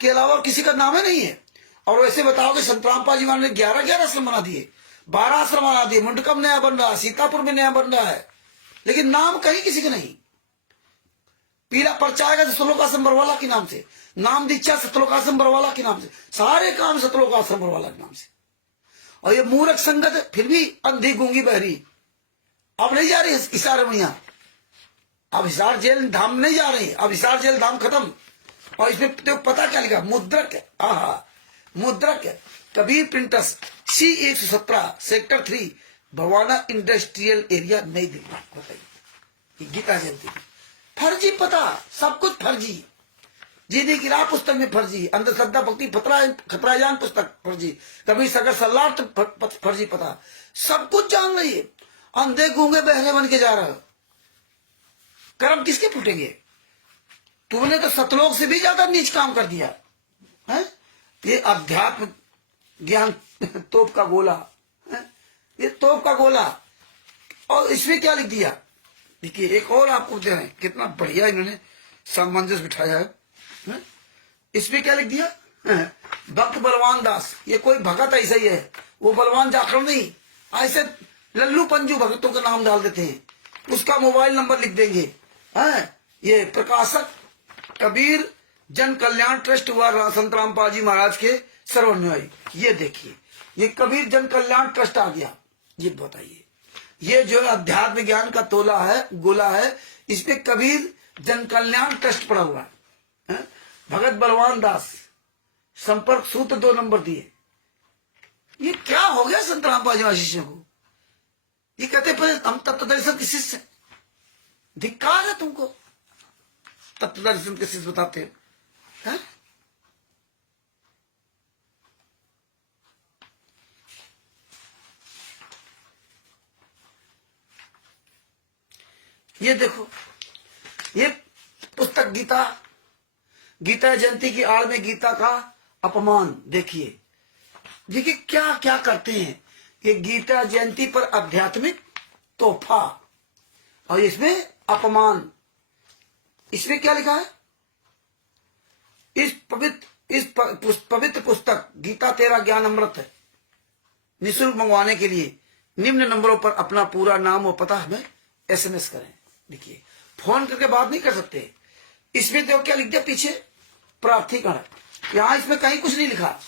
के अलावा किसी का नाम ही नहीं है। और वैसे बताओ कि संत रामपाल जी महाराज ने 11 आश्रम बना दिए, 12 आश्रम बना दिए, मुंडकम नया बन रहा है, सीतापुर में नया बन रहा है, लेकिन नाम कहीं किसी का नहीं। पीला पर्चा आएगा सतलोक आश्रम बरवाला के नाम से, नाम दीक्षा सतलोक आश्रम बरवाला के नाम से, सारे काम सतलोक आश्रम बरवाला के नाम से। और ये मूर्ख संगत फिर भी अंधी गूंगी बहरी, अब नहीं जा रही हिसार मैया, अब हिसार जेल धाम नहीं जा रही, अब हिसार जेल धाम खत्म। और इसमें तो पता क्या लिखा, मुद्रक है, मुद्रक है, Kabir printers C117 sector 3 Bawana industrial area नई दिल्ली। बताइए, गीता जयंती फर्जी पता, सब कुछ फर्जी। जीने की राह पुस्तक में फर्जी, अंधश्रद्धा भक्ति खतराजान पुस्तक फर्जी, कबीर सागर सलाह फर्जी पता, सब कुछ जान रही है। अंधे गूंगे बहरे बन के जा रहे हो, कर्म किसके फूटेंगे? तुमने तो सतलोक से भी ज्यादा नीच काम कर दिया है। ये अध्यात्म ज्ञान तोप का गोला है, ये तोप का गोला। और इसमें क्या लिख दिया, देखिए एक और आपको दे रहे हैं, कितना बढ़िया इन्होंने सामंजस्य बिठाया है। इसमें क्या लिख दिया, भक्त बलवान दास, ये कोई भगत ऐसा ही है, वो बलवान जाखड़ नहीं, ऐसे लल्लू पंजू भगतों का नाम डाल देते हैं, उसका मोबाइल नंबर लिख देंगे। ये प्रकाशक कबीर जन कल्याण ट्रस्ट हुआ संत रामपाल जी महाराज के सर्वानुयायी। ये देखिए, ये कबीर जन कल्याण ट्रस्ट आ गया। ये बताइए, ये जो अध्यात्म ज्ञान का तोला है, गोला है, इस पे कबीर जन कल्याण ट्रस्ट पड़ा हुआ है। भगत बलवान दास, संपर्क सूत्र 2 नंबर दिए। ये क्या हो गया संत रामपाल जी महाराज शिष्यों को? ये कहते पर हम तत्वदर्शन के शिष्य, धिक्कार है तुमको, तत्वदर्शन के शिष्य बताते हैं। ये देखो, ये पुस्तक गीता जयंती की आड़ में गीता का अपमान। देखिए देखिए क्या क्या करते हैं। ये गीता जयंती पर आध्यात्मिक तोहफा, और इसमें अपमान। इसमें क्या लिखा है, इस पवित्र पुस्तक गीता तेरा ज्ञान अमृत है, निःशुल्क मंगवाने के लिए निम्न नंबरों पर अपना पूरा नाम और पता हमें SMS करें। देखिए, फोन करके बात नहीं कर सकते। इसमें देखो क्या लिख दिया पीछे, प्रार्थीगण। यहां इसमें कहीं कुछ नहीं लिखा,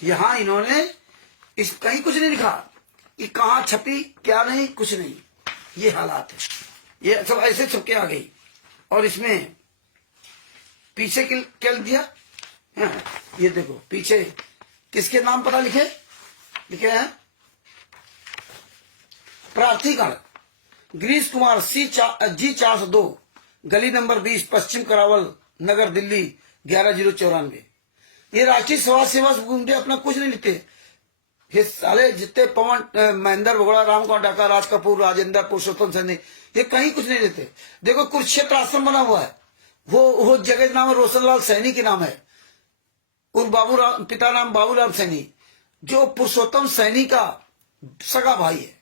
यहाँ इन्होंने इस कहीं कुछ नहीं लिखा कि कहाँ छपी क्या नहीं, कुछ नहीं। ये हालात है, ये सब ऐसे छपके आ गई। और इसमें पीछे क्या लिख दिया, ये देखो पीछे किसके नाम पता लिखे लिखे हैं, प्रार्थीगण गिरीश कुमार जी 402 गली नंबर 20 पश्चिम करावल नगर दिल्ली 11094। ये राष्ट्रीय समाज सेवा से गुंडे अपना कुछ नहीं लिखते। ये साले जितने पवन महेंद्र भगोड़ा, राम कुमार डाका, राज कपूर, राजेंद्र, पुरुषोत्तम सैनी, ये कहीं कुछ नहीं लेते। देखो कुरुक्षेत्र आश्रम बना हुआ है, वो जगह का नाम है रोशनलाल सैनी के नाम है, और पिता नाम बाबूराम सैनी, जो पुरुषोत्तम सैनी का सगा भाई है,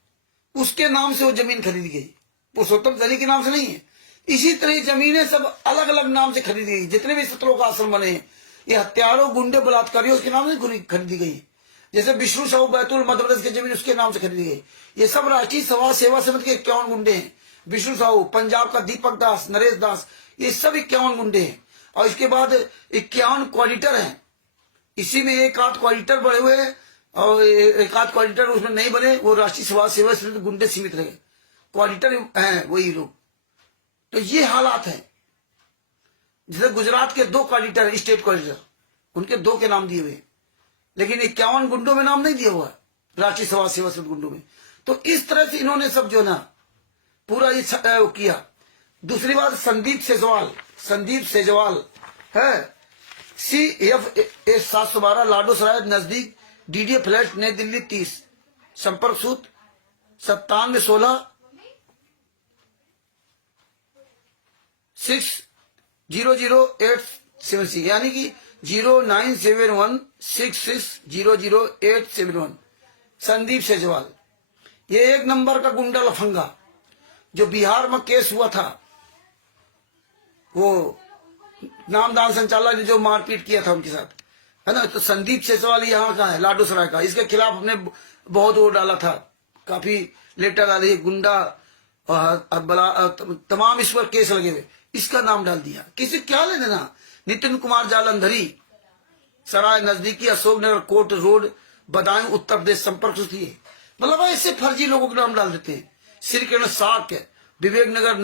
उसके नाम से वो जमीन खरीदी गई, पुरुषोत्तम सैनी के नाम से नहीं है। इसी तरह जमीनें सब अलग अलग नाम से खरीदी गई। जितने भी सत्रों का आश्रम बने हैं, ये हत्यारों, गुंडे, बलात्कारियों के नाम से खरीदी गई। जैसे विष्णु साहू बैतूल मध्य प्रदेश की जमीन उसके नाम से खरीदी गई। ये सब राष्ट्रीय समाज सेवा समिति के 51 गुंडे हैं। विष्णु साहू, पंजाब का दीपक दास, नरेश दास, ये सब 51 गुंडे हैं। और इसके बाद 51 क्वालिटर हैं। इसी में एक आध क्वालिटर बड़े हुए हैं और एक आध क्वालिटर उसमें नहीं बने, वो राष्ट्रीय समाज सेवा समिति गुंडे सीमित रहे। क्वालिटर हैं वही लोग। तो ये हालात है। जैसे गुजरात के 2 क्वालिटर, स्टेट क्वालिटर, उनके 2 के नाम दिए हुए, लेकिन 51 गुंडों में नाम नहीं दिया हुआ है राष्ट्रीय समाज सेवा समिति गुंडों में। तो इस तरह से इन्होंने सब जो ना पूरा ये किया। दूसरी बात, संदीप सेजवाल है, CF 712 लाडो सराय नजदीक DDA फ्लैट नई दिल्ली 30, संपर्क सूत्र 9716000876, यानी कि 097166000871। संदीप सेजवाल ये 1 नंबर का गुंडा लफंगा, जो बिहार में केस हुआ था, वो नामदान संचालक ने जो मारपीट किया था उनके साथ, है ना। तो संदीप सेजवाल यहाँ का है, लाडो सराय का। इसके खिलाफ हमने बहुत वो डाला था, काफी लेटर डाली, गुंडा तमाम इस पर केस लगे हुए, इसका नाम डाल दिया। किसी क्या ले देना। नितिन कुमार जालंधरी सराय नजदीकी अशोकनगर कोर्ट रोड बदायूं उत्तर प्रदेश, संपर्क सूत्र। मतलब ऐसे फर्जी लोगों के नाम डाल देते हैं। श्री किरण साक, विवेक नगर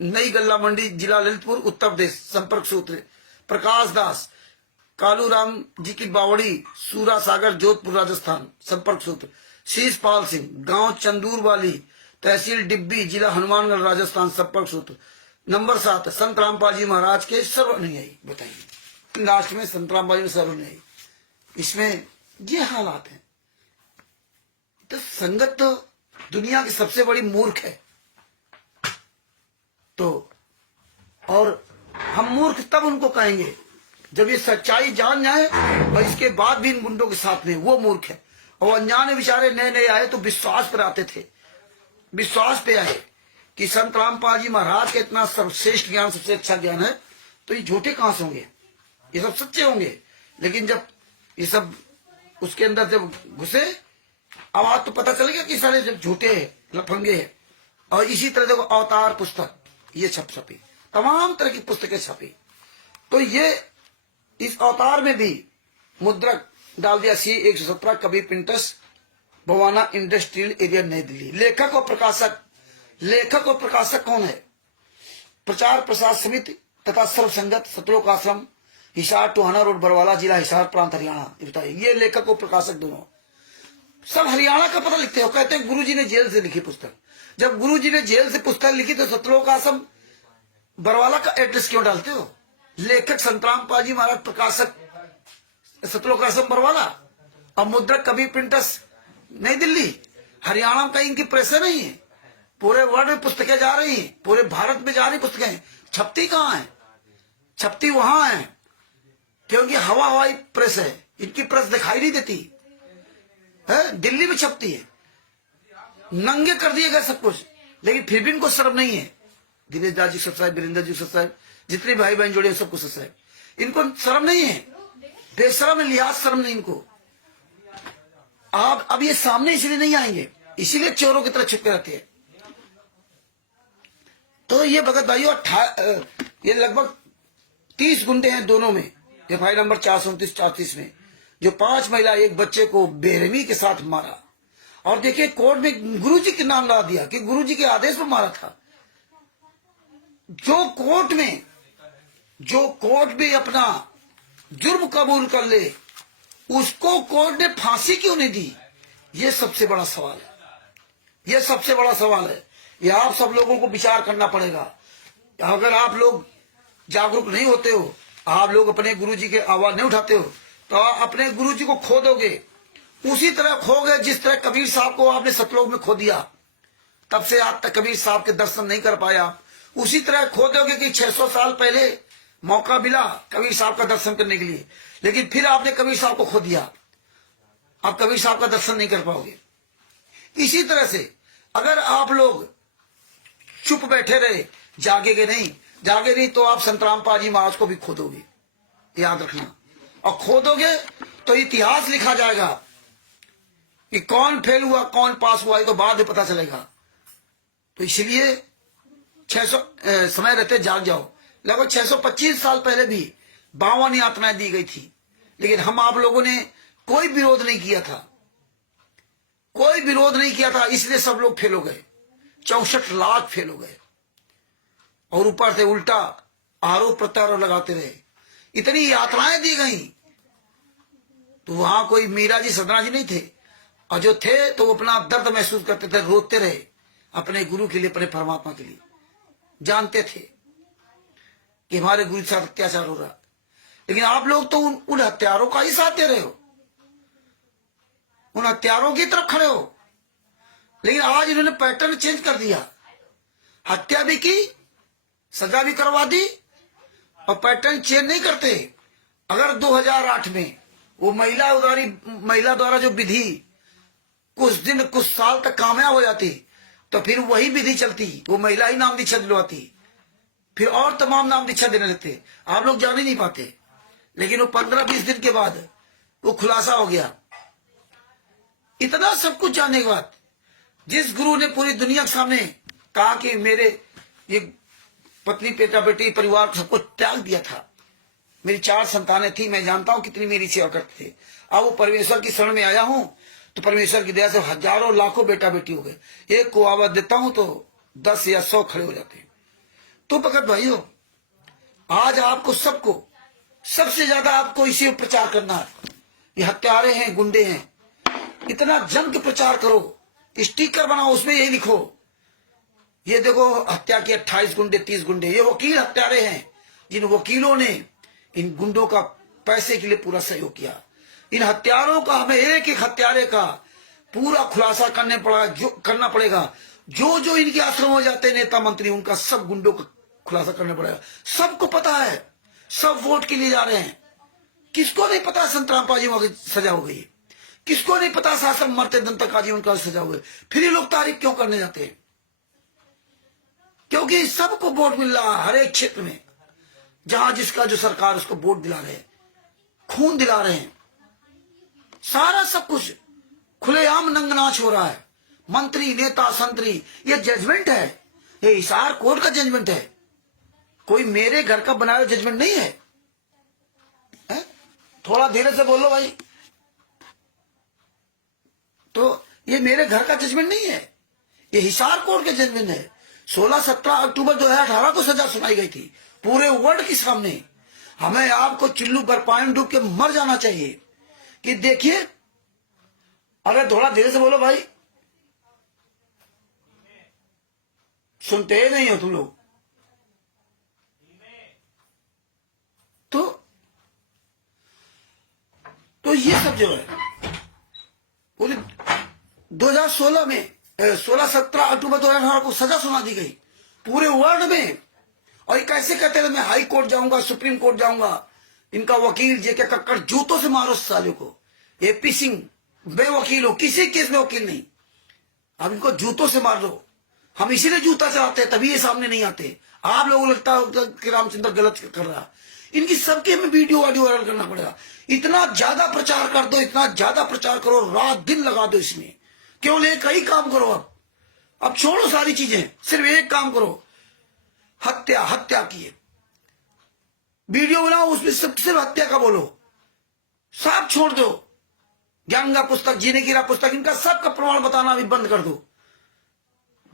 नई गल्ला मंडी जिला ललितपुर उत्तर प्रदेश, संपर्क सूत्र। प्रकाश दास कालूराम जी की बावड़ी सूरा सागर जोधपुर राजस्थान, संपर्क सूत्र। शीश पाल सिंह गांव चंदूरवाली तहसील डिब्बी जिला हनुमानगढ़ राजस्थान, संपर्क सूत्र। नंबर 7 संत रामपाल जी महाराज के सर्वनुयायी। बताइए लास्ट में संत रामपाल जी सर्वनुयायी, इसमें ये हालात है। तो संगत तो दुनिया की सबसे बड़ी मूर्ख है। तो और हम मूर्ख तब उनको कहेंगे जब ये सच्चाई जान जाए, और इसके बाद भी इन गुंडों के साथ में, वो मूर्ख है। और अनजाने बेचारे नए नए आए तो विश्वास पर आते थे, विश्वास पे आए कि संत रामपाल जी महाराज का इतना सर्वश्रेष्ठ ज्ञान, सबसे अच्छा ज्ञान है, तो ये झूठे कहां से होंगे, ये सब सच्चे होंगे। लेकिन जब ये सब उसके अंदर जब घुसे, अब तो पता चल गया कि सारे जब झूठे लफंगे हैं। और इसी तरह देखो अवतार पुस्तक ये छपी, तमाम तरह की पुस्तकें छपी। तो ये इस अवतार में भी मुद्रक डाल दिया C117 Kabir printers Bawana industrial area नई दिल्ली। लेखक और प्रकाशक कौन है? प्रचार प्रसार समिति तथा सर्वसंगत सतलोक आश्रम, हिसार टोहाना रोड बरवाला जिला हिसार प्रांत हरियाणा। बताइए, ये लेखक और प्रकाशक दोनों सब हरियाणा का पता लिखते हो। कहते हैं गुरुजी ने जेल से लिखी पुस्तक। जब गुरुजी ने जेल से पुस्तक लिखी तो सतलोक आश्रम बरवाला का एड्रेस क्यों डालते हो? लेखक संत रामपाल जी महाराज, प्रकाशक सतलोक आश्रम बरवाला, और मुद्रक कबीर प्रिंटर्स नई दिल्ली। हरियाणा में कहीं इनकी प्रेस नहीं है। पूरे वर्ल्ड में पुस्तकें जा रही हैं, पूरे भारत में जा रही पुस्तकें। छपती कहाँ है? छपती वहां है, क्योंकि हवाई प्रेस है, इनकी प्रेस दिखाई नहीं देती है। दिल्ली में छपती है, नंगे कर दिए गए सब कुछ, लेकिन फिर भी इनको शर्म नहीं है। दिनेश दास जी सत्साहेब, वीरेंद्र जी सत्साहेब, जितने भाई बहन जोड़े सबको सत्साहेब, इनको शर्म नहीं है, बेशरम लिहाज शर्म नहीं इनको। आप अब ये सामने इसलिए नहीं आएंगे, इसीलिए चोरों की तरह छिपके रहते हैं। तो ये भगत भाइयों ये लगभग 30 गुंडे हैं दोनों में, FI नंबर 429-34 में। जो 5 महिला एक बच्चे को बेरहमी के साथ मारा। और देखिए कोर्ट में गुरुजी के नाम लगा दिया कि गुरुजी के आदेश पर मारा था। जो कोर्ट में अपना जुर्म कबूल कर ले, उसको कोर्ट ने फांसी क्यों नहीं दी? ये सबसे बड़ा सवाल है। ये सबसे बड़ा सवाल है। ये आप सब लोगों को विचार करना पड़ेगा। अगर आप लोग जागरूक नहीं होते हो, आप लोग अपने गुरुजी के आवाज नहीं उठाते हो, तो आप अपने गुरुजी को खो दोगे। उसी तरह खो गए जिस तरह कबीर साहब को आपने सतलोक में खो दिया, तब से आज तक कबीर साहब के दर्शन नहीं कर पाया। उसी तरह खो दोगे कि 600 साल पहले मौका मिला कबीर साहब का दर्शन करने के लिए, लेकिन फिर आपने कबीर साहब को खो दिया। आप कबीर साहब का दर्शन नहीं कर पाओगे। इसी तरह से अगर आप लोग चुप बैठे रहे, जागेंगे नहीं तो आप संतराम पाजी महाराज को भी खो दोगे, याद रखना। और खो दोगे तो इतिहास लिखा जाएगा कि कौन फेल हुआ कौन पास हुआ, ये तो बाद में पता चलेगा। तो इसलिए 600 समय रहते जाग जाओ। लगभग 625 साल पहले भी 52 यातनाएं दी गई थी, लेकिन हम आप लोगों ने कोई विरोध नहीं किया था, कोई विरोध नहीं किया था। इसलिए सब लोग फेल हो गए, 64 लाख फेल हो गए। और ऊपर से उल्टा आरोप प्रत्यारोप लगाते रहे। इतनी यात्राएं दी गई, तो वहां कोई मीरा जी सदना जी नहीं थे, और जो थे तो वो अपना दर्द महसूस करते थे, रोते रहे अपने गुरु के लिए, अपने परमात्मा के लिए। जानते थे कि हमारे गुरु के साथ अत्याचार हो रहा, लेकिन आप लोग तो उन हत्यारों का ही साथ दे रहे हो, उन हत्यारों की तरफ खड़े हो। लेकिन आज इन्होंने पैटर्न चेंज कर दिया, हत्या भी की, सजा भी करवा दी, और पैटर्न चेंज नहीं करते। अगर 2008 में वो महिला द्वारा जो विधि कुछ दिन कुछ साल तक कामयाब हो जाती, तो फिर वही विधि चलती, वो महिला ही नाम दीक्षा दिलवाती, फिर और तमाम नाम दीक्षा देने लगते। आप लोग जान ही नहीं पाते। लेकिन वो 15-20 दिन के बाद वो खुलासा हो गया। इतना सब कुछ जानने के बाद जिस गुरु ने पूरी दुनिया के सामने कहा कि मेरे ये पत्नी बेटा बेटी परिवार सबको त्याग दिया था, मेरी 4 संतानें थी, मैं जानता हूं कितनी मेरी सेवा करते थे। अब वो परमेश्वर की शरण में आया हूं, तो परमेश्वर की दया से हजारों लाखों बेटा बेटी हो गए। एक को आवाज देता हूं तो 10 या 100 खड़े हो जाते हैं। तो भगत भाइयों, आज आपको सबको सबसे ज्यादा आपको इसी प्रचार करना है। ये हत्यारे हैं, गुंडे हैं, इतना जम के प्रचार करो, स्टिकर बनाओ, उसमें यही लिखो, ये देखो हत्या की 28 गुंडे 30 गुंडे, ये वकील हत्यारे हैं, जिन वकीलों ने इन गुंडों का पैसे के लिए पूरा सहयोग किया। इन हत्यारों का हमें एक एक हत्यारे का पूरा खुलासा करना पड़ेगा। जो जो इनके आश्रम हो जाते नेता मंत्री, उनका सब गुंडों का खुलासा करना पड़ेगा। सबको पता है, सब वोट के लिए जा रहे हैं। किसको नहीं पता संतराम पाजी की सजा हो गई? किसको नहीं पता शासन मरते दम तक आजीवन का सजा हो गई? फिर ये लोग तारीफ क्यों करने जाते हैं? क्योंकि सबको वोट मिल रहा है, हर एक क्षेत्र में जहां जिसका जो सरकार उसको वोट दिला रहे हैं, खून दिला रहे हैं, सारा सब कुछ खुलेआम नंगनाच हो रहा है। मंत्री नेता संतरी, ये जजमेंट है, ये हिसार कोर्ट का जजमेंट है, कोई मेरे घर का बनाया हुआ जजमेंट नहीं है। थोड़ा धीरे से बोलो भाई। तो ये मेरे घर का जजमेंट नहीं है, ये हिसार कोर्ट का जजमेंट है। 16-17 अक्टूबर 2018 को सजा सुनाई गई थी पूरे वर्ल्ड के सामने। हमें आपको चुल्लू पर पानी डूब के मर जाना चाहिए कि देखिए। अरे थोड़ा धीरे से बोलो भाई, सुनते ही नहीं हो तुम लोग। तो ये सब जो है पूरे 2016 में 16-17 अक्टूबर 2018 को सजा सुना दी गई पूरे वर्ल्ड में। और ये कैसे कहते थे मैं हाई कोर्ट जाऊंगा, सुप्रीम कोर्ट जाऊंगा। इनका वकील जेके कक्कड़, जूतों से मारो सालों को। एपी सिंह बेवकील हो, किसी केस में वकील नहीं, अब इनको जूतों से मार दो। हम इसीलिए जूता चलाते हैं, तभी ये सामने नहीं आते। आप लोगों को लगता है कि रामचंद्र गलत कर रहा, इनकी सबके हमें वीडियो ऑडियो वायरल करना पड़ेगा। इतना ज्यादा प्रचार कर दो, इतना ज्यादा प्रचार करो, रात दिन लगा दो इसमें। केवल एक ही काम करो, अब छोड़ो सारी चीजें, सिर्फ एक काम करो, हत्या की वीडियो बनाओ, उसमें सिर्फ हत्या का बोलो। सब छोड़ दो। ज्ञान का पुस्तक, जीने की राह पुस्तक, इनका सबका प्रमाण बताना भी बंद कर दो।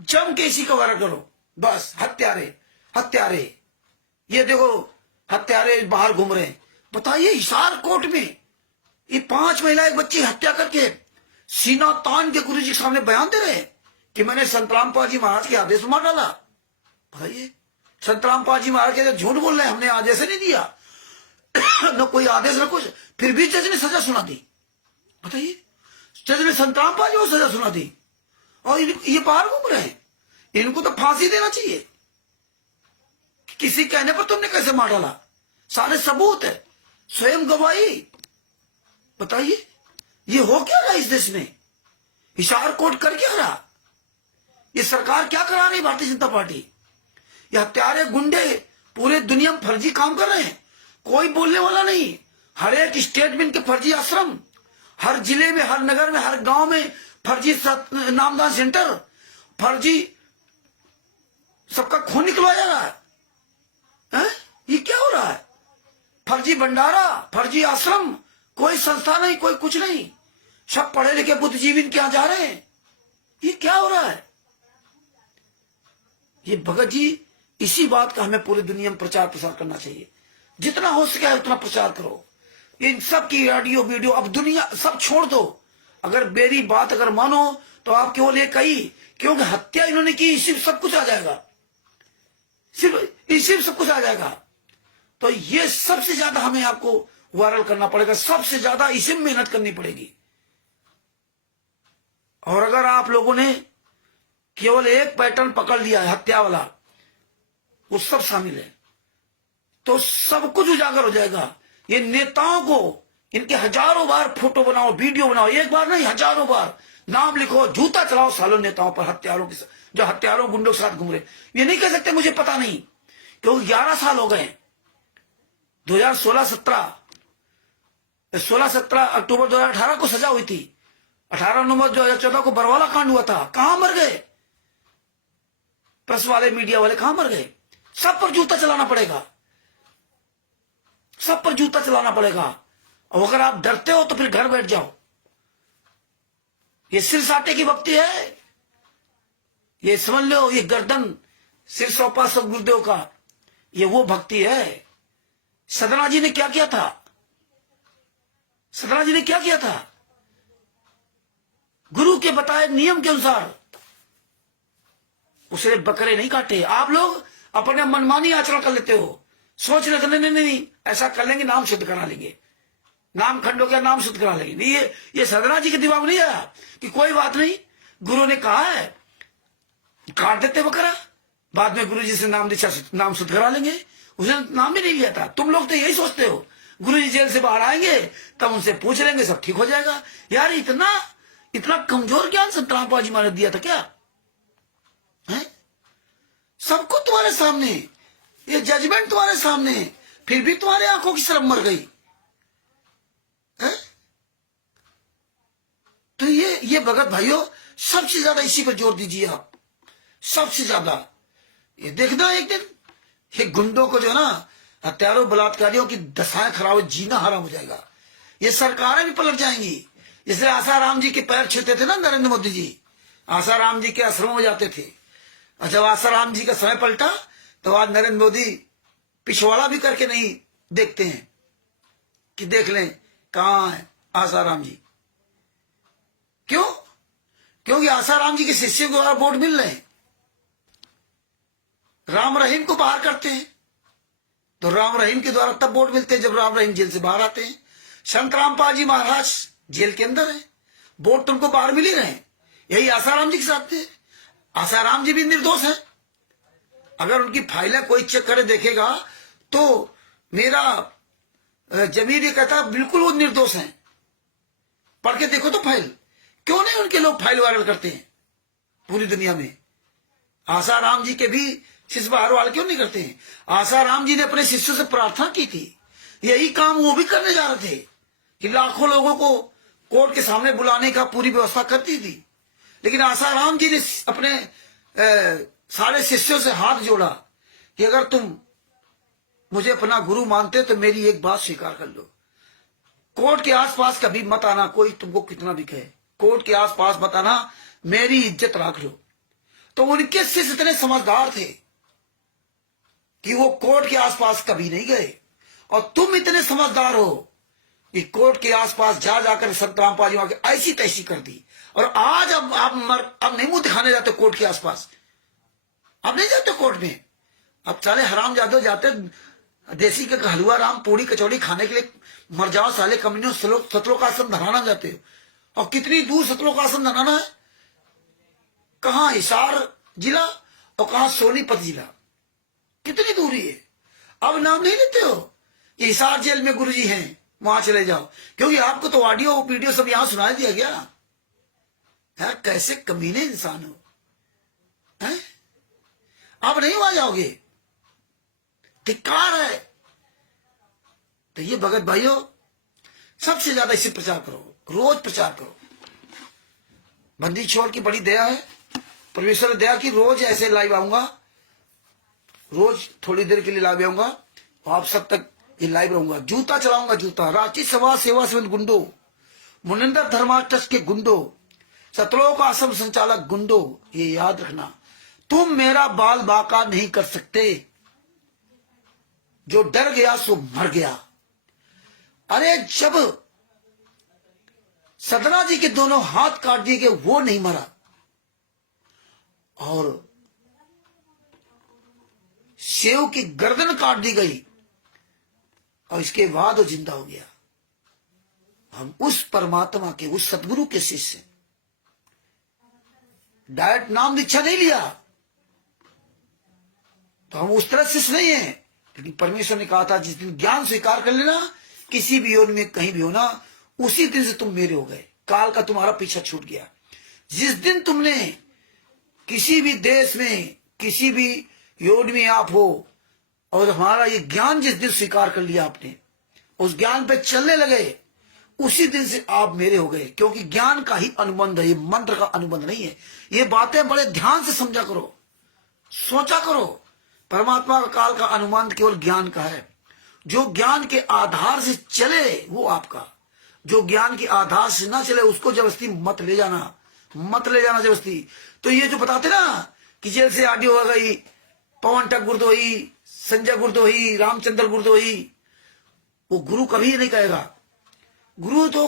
जम के इसी का वायरल करो। बस हत्यारे हत्यारे, ये देखो हत्यारे बाहर घूम रहे हैं। बताइए हिसार कोर्ट में ये 5 महिला एक बच्ची हत्या करके सीना तान के गुरु जी के सामने बयान दे रहे हैं कि मैंने संत रामपाल जी महाराज के आदेश मार डाला। बताइए संत रामपाल जी महाराज के झूठ बोल रहे हैं, हमने आदेश नहीं दिया न कोई आदेश न कुछ, फिर भी जज ने सजा सुना दी। बताइए जज ने संत रामपाल जी को सजा सुना दी और ये बाहर घूम रहे हैं। इनको तो फांसी देना चाहिए। किसी कहने पर तुमने कैसे मार डाला? सारे सबूत है, स्वयं गवाही। बताइए ये हो क्या रहा इस देश में? हिसार कोर्ट कर क्या रहा? ये सरकार क्या करा रही भारतीय जनता पार्टी? ये हत्यारे गुंडे पूरे दुनिया में फर्जी काम कर रहे हैं, कोई बोलने वाला नहीं। हर एक स्टेट में इनके फर्जी आश्रम, हर जिले में, हर नगर में, हर गांव में फर्जी नामदान सेंटर, फर्जी सबका खून निकलवाया जा रहा है। ये क्या हो रहा है? फर्जी भंडारा, फर्जी आश्रम, कोई संस्था नहीं, कोई कुछ नहीं, सब पढ़े लिखे बुद्धिजीवी इनके यहां जा रहे हैं। ये क्या हो रहा है? ये भगत जी, इसी बात का हमें पूरी दुनिया में प्रचार प्रसार करना चाहिए। जितना हो सके उतना प्रचार करो। इन सब की ऑडियो वीडियो, अब दुनिया सब छोड़ दो। अगर मेरी बात अगर मानो तो आप केवल एक ही, क्योंकि हत्या इन्होंने की, इसी सब कुछ आ जाएगा, सिर्फ इसी में सब कुछ आ जाएगा। तो ये सबसे ज्यादा हमें आपको वायरल करना पड़ेगा, सबसे ज्यादा इसी में मेहनत करनी पड़ेगी। और अगर आप लोगों ने केवल एक पैटर्न पकड़ लिया है हत्या वाला, वो सब शामिल है, तो सब कुछ उजागर हो जाएगा। ये नेताओं को इनके हजारों बार फोटो बनाओ, वीडियो बनाओ, एक बार नहीं हजारों बार नाम लिखो, जूता चलाओ सालों नेताओं पर, हत्यारों के जो हत्यारों गुंडों के साथ घूम रहे। ये नहीं कह सकते मुझे पता नहीं, क्योंकि 11 साल हो गए। 16-17 अक्टूबर 2018 को सजा हुई थी। 18 नवंबर 2014 को बरवाला कांड हुआ था। कहां मर गए प्रेस वाले, मीडिया वाले? कहां मर गए? सब पर जूता चलाना पड़ेगा, सब पर जूता चलाना पड़ेगा। और अगर आप डरते हो तो फिर घर बैठ जाओ। ये सिर साटे की भक्ति है, ये समझ लो। ये गर्दन सिर सौंपा सब गुरुदेव का, ये वो भक्ति है। सदना जी ने क्या किया था? सदना जी ने क्या किया था? गुरु के बताए नियम के अनुसार उसने बकरे नहीं काटे। आप लोग अपने मनमानी आचरण कर लेते हो, सोच रहे नहीं नहीं नहीं ऐसा कर लेंगे, नाम शुद्ध करा लेंगे, नाम खंड हो गया, नाम शुद्ध करा लेंगे। नहीं, ये सदना जी के दिमाग में नहीं आया कि कोई बात नहीं, गुरु ने कहा है काट देते बकरा, बाद में गुरु जी से नाम दीक्षा नाम शुद्ध करा लेंगे। उसने नाम ही नहीं लिया था। तुम लोग तो यही सोचते हो गुरु जी जेल से बाहर आएंगे तब उनसे पूछ लेंगे, सब ठीक हो जाएगा। यार इतना इतना कमजोर ज्ञान संत रामपाल जी महाराज ने दिया था क्या? है सबको तुम्हारे सामने, ये जजमेंट तुम्हारे सामने, फिर भी तुम्हारे आंखों की शर्म मर गई है? तो ये भगत भाइयों, सबसे ज्यादा इसी पर जोर दीजिए आप, सबसे ज्यादा। ये देखना एक दिन ये गुंडों को जो ना, हत्यारों बलात्कारियों की दशाएं खराब, जीना हराम हो जाएगा। ये सरकारें भी पलट जाएंगी। इसलिए आसाराम जी के पैर छूते थे ना नरेंद्र मोदी जी, आसाराम जी के आश्रमों में जाते थे। और जब आसाराम जी का समय पलटा तो आज नरेंद्र मोदी पिछवाड़ा भी करके नहीं देखते हैं कि देख लें कहां है आसाराम जी। क्यों? क्योंकि आसाराम जी के शिष्यों को द्वारा वोट मिल रहे हैं। राम रहीम को बाहर करते हैं तो राम रहीम के द्वारा तब वोट मिलते हैं जब राम रहीम जेल से बाहर आते हैं। संत रामपाल जी महाराज जेल के अंदर है, वोट तुमको बाहर मिल ही रहे हैं। यही आसाराम जी के साथ थे। आसाराम जी भी निर्दोष है। अगर उनकी फाइलें कोई चेक करे देखेगा तो मेरा जमीर ये कहता बिल्कुल वो निर्दोष हैं। पढ़ के देखो तो फाइल, क्यों नहीं उनके लोग फाइल वायरल करते हैं पूरी दुनिया में? आसाराम जी के भी शिष्य बाहर वाले क्यों नहीं करते हैं? आसाराम जी ने अपने शिष्यों से प्रार्थना की थी, यही काम वो भी करने जा रहे थे कि लाखों लोगों को कोर्ट के सामने बुलाने का पूरी व्यवस्था करती थी। लेकिन आसाराम जी ने अपने सारे शिष्यों से हाथ जोड़ा कि अगर तुम मुझे अपना गुरु मानते तो मेरी एक बात स्वीकार कर लो, कोर्ट के आसपास कभी मत आना, कोई तुमको कितना भी कहे, कोर्ट के आसपास मत आना, मेरी इज्जत रख लो। तो उनके शिष्य इतने समझदार थे कि वो कोर्ट के आसपास कभी नहीं गए, और तुम इतने समझदार हो कि कोर्ट के आसपास जा जाकर संत रामपाल जी वहां ऐसी तैसी कर दी। और आज अब आप अब नहीं मुंह दिखाने जाते कोर्ट के आसपास, अब नहीं जाते कोर्ट में। अब साले हराम जादव जाते देसी के हलवा राम पूड़ी कचौड़ी खाने के लिए, मर जाओ साले कम्युनियों, सतलोकाश्रम धराना जाते हो। और कितनी दूर सतलोकाश्रम धराना है, कहां हिसार जिला और कहां सोनीपत जिला, कितनी दूरी है। अब नाम नहीं लेते हो कि हिसार जेल में गुरुजी हैं, वहां चले जाओ, क्योंकि आपको तो ऑडियो वीडियो सब यहां सुना दिया गया है। कैसे कमीने इंसान हो, हैं? आप नहीं वहां जाओगे, धिक्कार है। तो ये भगत भाइयों, सबसे ज्यादा इसे प्रचार करो, रोज प्रचार करो। बंदी छोड़ की बड़ी दया है, परमेश्वर ने दया की, रोज ऐसे लाइव आऊंगा, रोज थोड़ी देर के लिए लाइव आऊंगा, आप सब तक ये लाइव रहूंगा। जूता चलाऊंगा, जूता। रांची समाज सेवा समिति गुंडो, मुनिंदर धर्मा ट्रस्ट के गुंडो, सतलोक आश्रम संचालक गुंडो, ये याद रखना, तुम मेरा बाल बाका नहीं कर सकते। जो डर गया सो मर गया। अरे जब सदना जी के दोनों हाथ काट दिए गए, वो नहीं मरा, और सेव की गर्दन काट दी गई, और इसके बाद वो जिंदा हो गया। हम उस परमात्मा के, उस सतगुरु के शिष्य, डायरेक्ट नाम दीक्षा नहीं लिया तो हम उस तरह शिष्य नहीं है। लेकिन परमेश्वर ने कहा था, जिस दिन ज्ञान स्वीकार कर लेना, किसी भी योनि में कहीं भी होना, उसी दिन से तुम मेरे हो गए, काल का तुम्हारा पीछा छूट गया। जिस दिन तुमने किसी भी देश में, किसी भी योनि में आप हो, और हमारा ये ज्ञान जिस दिन स्वीकार कर लिया आपने, उस ज्ञान पे चलने लगे, उसी दिन से आप मेरे हो गए। क्योंकि ज्ञान का ही अनुबंध है, ये मंत्र का अनुबंध नहीं है। ये बातें बड़े ध्यान से समझा करो, सोचा करो। परमात्मा का काल का अनुबंध केवल ज्ञान का है। जो ज्ञान के आधार से चले वो आपका, जो ज्ञान के आधार से ना चले उसको जबरदस्ती मत ले जाना, मत ले जाना जबरदस्ती। तो ये जो बताते ना कि जेल से ऑडियो हो गई, पवन टक गुरदोही, संजय गुरदोही, रामचंद्र गुरदोही, वो गुरु कभी नहीं कहेगा। गुरु तो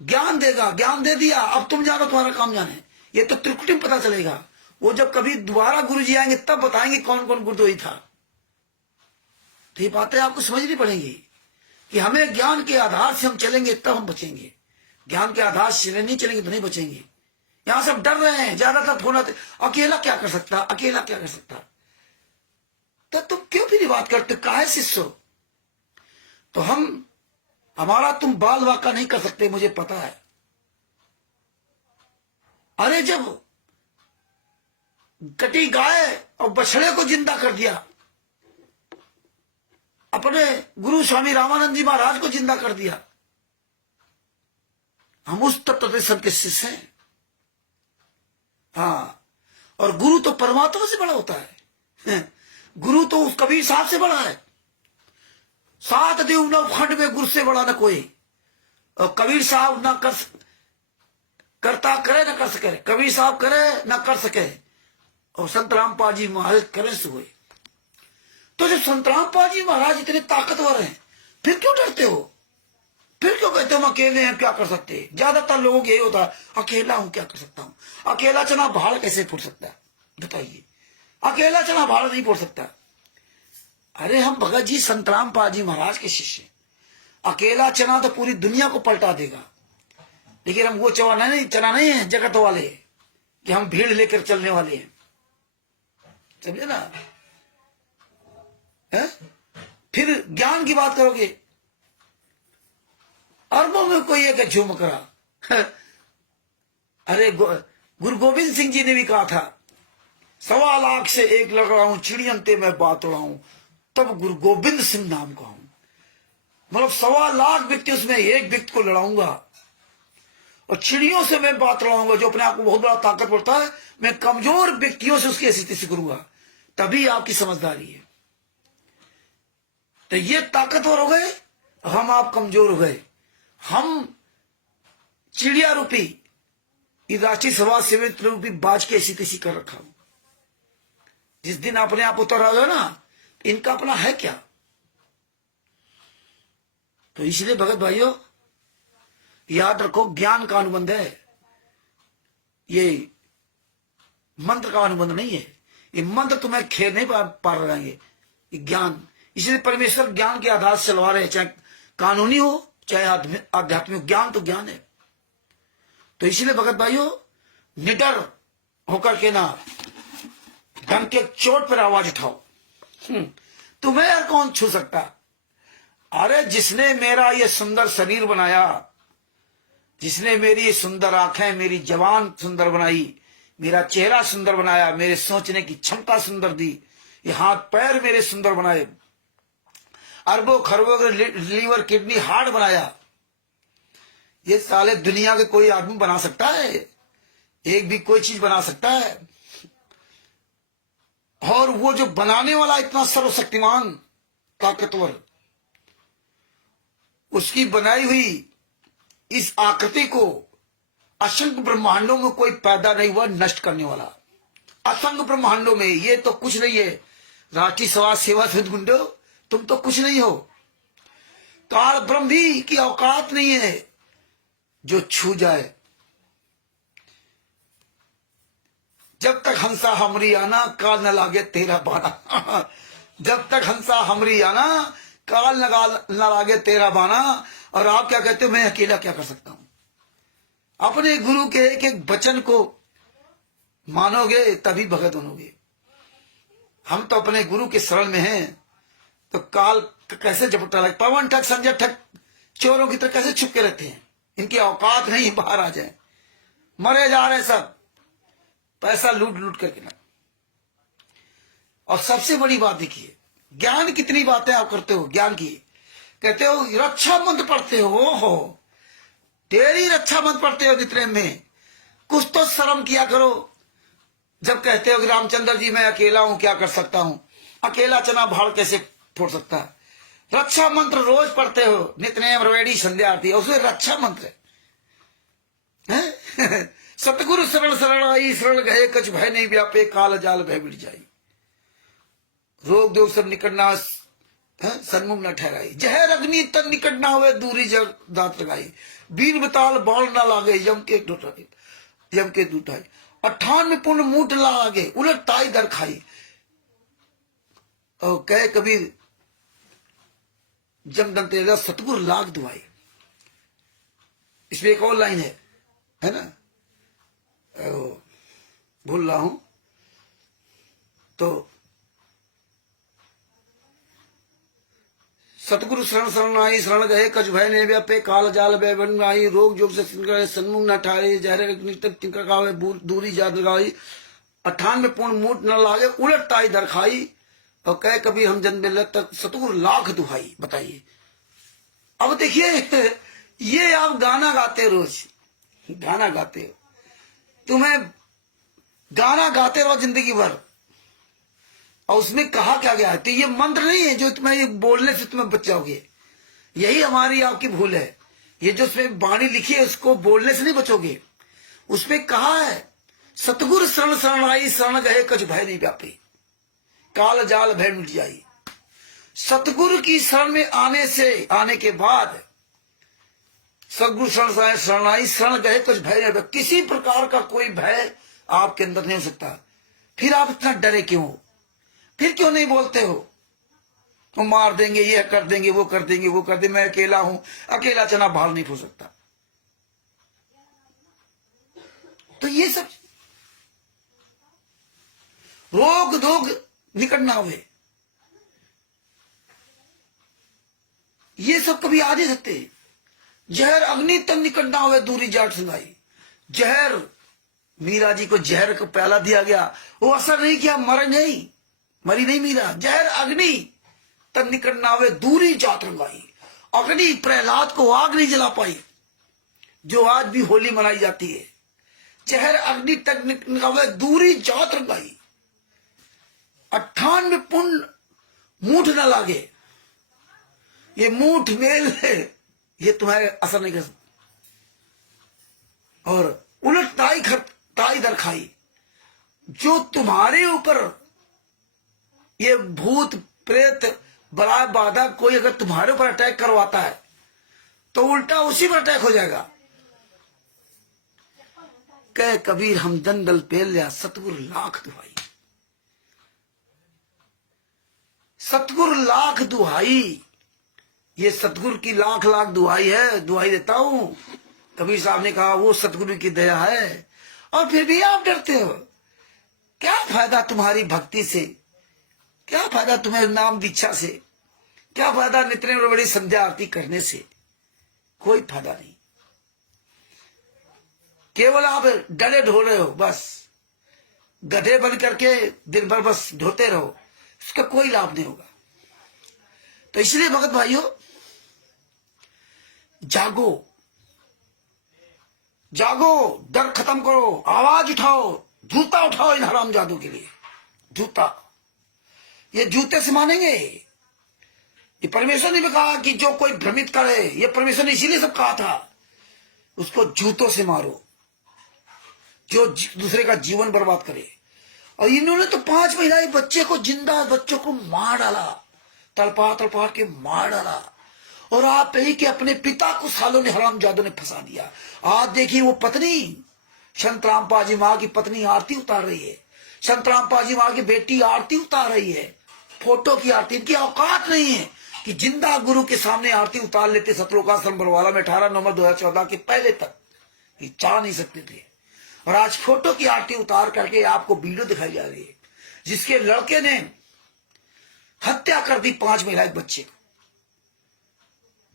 ज्ञान देगा, ज्ञान दे दिया, अब तुम जानो तुम्हारा काम जाने। ये तो त्रिकुटी में पता चलेगा। वो जब कभी दोबारा गुरु जी आएंगे तब बताएंगे कौन कौन गुरदोही था। तो ये बातें आपको समझनी पड़ेंगी कि हमें ज्ञान के आधार से हम चलेंगे तब हम बचेंगे। ज्ञान के आधार से नहीं चलेंगे तो नहीं बचेंगे। यहां सब डर रहे हैं, ज्यादातर फोन आते, अकेला क्या कर सकता, अकेला क्या कर सकता। तो तुम क्यों भी बात करते, काहे शिष्य हो? तो हमारा तुम बाल वाका नहीं कर सकते, मुझे पता है। अरे जब कटी गाय और बछड़े को जिंदा कर दिया, अपने गुरु स्वामी रामानंद जी महाराज को जिंदा कर दिया, हम उस तत्व संत के शिष्य हैं। हाँ, और गुरु तो परमात्मा से बड़ा होता है। गुरु तो उस कबीर साहब से बड़ा है। 7 देव नव खंड में गुरु से बड़ा न कोई। और कबीर साहब ना करता करे न कर सके, कबीर साहब करे न कर सके, और संत रामपाल जी महाराज करे से हुए। तो जब संत रामपाल जी महाराज इतने ताकतवर हैं, फिर क्यों डरते हो? फिर क्यों कहते हो हम अकेले हैं, क्या कर सकते हैं? ज्यादातर लोगों को यही होता है, अकेला हूं क्या कर सकता हूं। अकेला चना भाड़ कैसे फूट सकता है बताइए? अकेला चना भाड़ नहीं फूट सकता। अरे हम भगत जी संत रामपाल जी महाराज के शिष्य, अकेला चना तो पूरी दुनिया को पलटा देगा। लेकिन हम वो चना नहीं है जगत वाले कि हम भीड़ लेकर चलने वाले हैं, समझे ना? है? फिर ज्ञान की बात करोगे, अरबों में कोई एक झूम करा। अरे गुरु गोविंद सिंह जी ने भी कहा था, 1.25 लाख से 1 लड़ाऊं, चिड़ियन ते मैं बात उड़ाऊं, तब गुरु गोविंद सिंह नाम कहूं। मतलब 1.25 लाख व्यक्ति उसमें एक व्यक्ति को लड़ाऊंगा, और चिड़ियों से मैं बात लड़ाऊंगा जो अपने आप को बहुत बड़ा ताकत बोलता है। मैं कमजोर व्यक्तियों से उसकी स्थिति करूंगा, तभी आपकी समझदारी है। तो ये ताकतवर हो गए, हम आप कमजोर हो गए। हम चिड़िया रूपी ये राष्ट्रीय समाज सेवित रूपी बाज के ऐसी तैसी कर रखा हूं। जिस दिन अपने आप उतर आ गए ना, इनका अपना है क्या? तो इसलिए भगत भाइयों याद रखो, ज्ञान का अनुबंध है, ये मंत्र का अनुबंध नहीं है। ये मंत्र तुम्हें खेल नहीं पार लगाएंगे, ये ज्ञान। इसलिए परमेश्वर ज्ञान के आधार से चलवा रहे हैं, चाहे कानूनी हो चाहे आध्यात्मिक, ज्ञान तो ज्ञान है। तो इसलिए भगत भाइयों निडर होकर के ना डंक के चोट पर आवाज उठाओ। तुम्हें यार कौन छू सकता? अरे जिसने मेरा ये सुंदर शरीर बनाया, जिसने मेरी ये सुंदर आंखें, मेरी जवान सुंदर बनाई, मेरा चेहरा सुंदर बनाया, मेरे सोचने की क्षमता सुंदर दी, ये हाथ पैर मेरे सुंदर बनाए, अरबों खरबों के लीवर किडनी हार्ट बनाया, ये साले दुनिया के कोई आदमी बना सकता है? एक भी कोई चीज बना सकता है? और वो जो बनाने वाला इतना सर्वशक्तिमान ताकतवर, उसकी बनाई हुई इस आकृति को असंख्य ब्रह्मांडों में कोई पैदा नहीं हुआ नष्ट करने वाला। असंख्य ब्रह्मांडों में ये तो कुछ नहीं है। राष्ट्रीय समाज सेवा से गुंडो, तुम तो कुछ नहीं हो। काल ब्रह्म भी की औकात नहीं है जो छू जाए। जब तक हंसा हमरी आना काल न लागे तेरा बाना। जब तक हंसा हमरी आना काल न लागे तेरा बाना। और आप क्या कहते हो, मैं अकेला क्या कर सकता हूं? अपने गुरु के एक एक वचन को मानोगे तभी भगत बनोगे। हम तो अपने गुरु के शरण में हैं, तो काल कैसे झपटा लगे? पवन ठग संजय ठग चोरों की तरह कैसे छुप के रहते हैं? इनकी औकात नहीं बाहर आ जाए, मरे जा रहे सब पैसा लूट लूट करके ना। और सबसे बड़ी बात देखिए, ज्ञान कितनी बातें आप करते हो ज्ञान की। कहते हो रक्षा मंत्र पढ़ते हो तेरी रक्षा मंत्र पढ़ते हो जितने में, कुछ तो शर्म किया करो। जब कहते हो कि रामचंद्र जी मैं अकेला हूं, क्या कर सकता हूं? अकेला चना भाड़ कैसे फोड़ सकता है? रक्षा मंत्र रोज पढ़ते हो, नित्य रवेड़ी संध्या आती है, उसमें रक्षा मंत्र है। सतगुरु शरण शरण आई, शरण गए कछ भय नहीं व्यापे, काल जाल भय मिट जाई, रोग दोग सब निकट ना सन्मुख न ठहराई, जहर अग्नि तन निकट ना हुए, दूरी जग दांत लगाई, बीन बताल बाण ना लागे, यम के दूठाई, 98 पुण्य मूठ ना लागे, उलट ताई दर खाई। और कहे कबीर जम दंते सतगुरु लाख दुआई। इसमें एक और लाइन है ना, भूल रहा हूं, तो सतगुरु शरण शरण आई, शरण गए कछ भय नहीं व्यापे, काल जाल भय बन आई, रोग जोग से सन्मुख न ठारे, जहर तिनकावे दूरी जात लगाई, 98 पूर्ण मूठ न लागे, उलट ताई दर खाई। और कहे कभी हम जन्म मिले तक सतगुरु लाख दुहाई। बताइए, अब देखिए ये आप गाना गाते हो, रोज गाना गाते हो, तुम्हें गाना गाते रहो जिंदगी भर, और उसमें कहा क्या गया है? तो ये मंत्र नहीं है जो तुम्हें ये बोलने से तुम्हें बच जाओगे। यही हमारी आपकी भूल है। ये जो उसमें वाणी लिखी है उसको बोलने से नहीं बचोगे। उसमें कहा है सतगुरु शरण शरण आई, शरण गए कछ भय नहीं व्यापी, काल जाल भय मिट जाई। सतगुरु की शरण में आने के बाद सतगुरु शरण आई, शरण गए कुछ भय नहीं, किसी प्रकार का कोई भय आपके अंदर नहीं हो सकता। फिर आप इतना डरे क्यों? फिर क्यों नहीं बोलते हो? वो मार देंगे, ये कर देंगे, वो कर देंगे, वो कर देंगे, मैं अकेला हूं, अकेला चना भाल नहीं फूल सकता। तो ये सब रोग धोग निकट ना हुए, ये सब कभी आ नहीं सकते। जहर अग्नि तक निकट ना हुए, दूरी जाट सुनाई। जहर, मीरा जी को जहर को प्याला दिया गया, वो असर नहीं किया, मरी नहीं मीरा। जहर अग्नि तक निकट ना हुए, दूरी जात रंगाई। अग्नि प्रहलाद को आग नहीं जला पाई, जो आज भी होली मनाई जाती है। जहर अग्नि तक निकट हुए, दूरी जात रंगाई। 98 पुण्य मूठ न लागे। ये मूठ मेल है, ये तुम्हारे असर नहीं कर सकता। और उलट ताई दर खाई, जो तुम्हारे ऊपर ये भूत प्रेत बला बाधा कोई अगर तुम्हारे ऊपर अटैक करवाता है तो उल्टा उसी पर अटैक हो जाएगा। कह कबीर हम दंडल पेल लिया, सतगुरु लाख दुहाई, सतगुरु लाख दुहाई। ये सतगुरु की लाख लाख दुहाई है, दुहाई देता हूं। कबीर साहब ने कहा वो सतगुरु की दया है, और फिर भी आप डरते हो। क्या फायदा तुम्हारी भक्ति से, क्या फायदा तुम्हें नाम दीक्षा से, क्या फायदा नित्य और बड़ी संध्या आरती करने से, कोई फायदा नहीं। केवल आप डरे ढो रहे हो, बस गधे बन करके दिन भर बस ढोते रहो, उसका कोई लाभ नहीं होगा। तो इसलिए भगत भाइयों, जागो जागो, डर खत्म करो, आवाज उठाओ, जूता उठाओ इन हराम जादू के लिए। जूता, ये जूते से मानेंगे। ये परमेश्वर ने भी कहा कि जो कोई भ्रमित करे, ये परमेश्वर ने इसीलिए सब कहा था, उसको जूतों से मारो, जो दूसरे का जीवन बर्बाद करे। और इन्होंने तो 5 महिलाएं बच्चे को, जिंदा बच्चों को मार डाला, तड़पा तड़पा के मार डाला। और आप ही के अपने पिता को सालों ने हराम जादू ने फंसा दिया। आज देखिए वो पत्नी संत रामपाल जी माँ की पत्नी आरती उतार रही है, संत रामपाल जी माँ की बेटी आरती उतार रही है, फोटो की आरती। इनकी औकात नहीं है कि जिंदा गुरु के सामने आरती उतार लेते। सतलोकाश्रम बरवाला में 18 नवंबर 2014 के पहले तक ये चाह नहीं सकते थे, और आज फोटो की आरती उतार करके आपको वीडियो दिखाई जा रही है, जिसके लड़के ने हत्या कर दी 5 महिला बच्चे,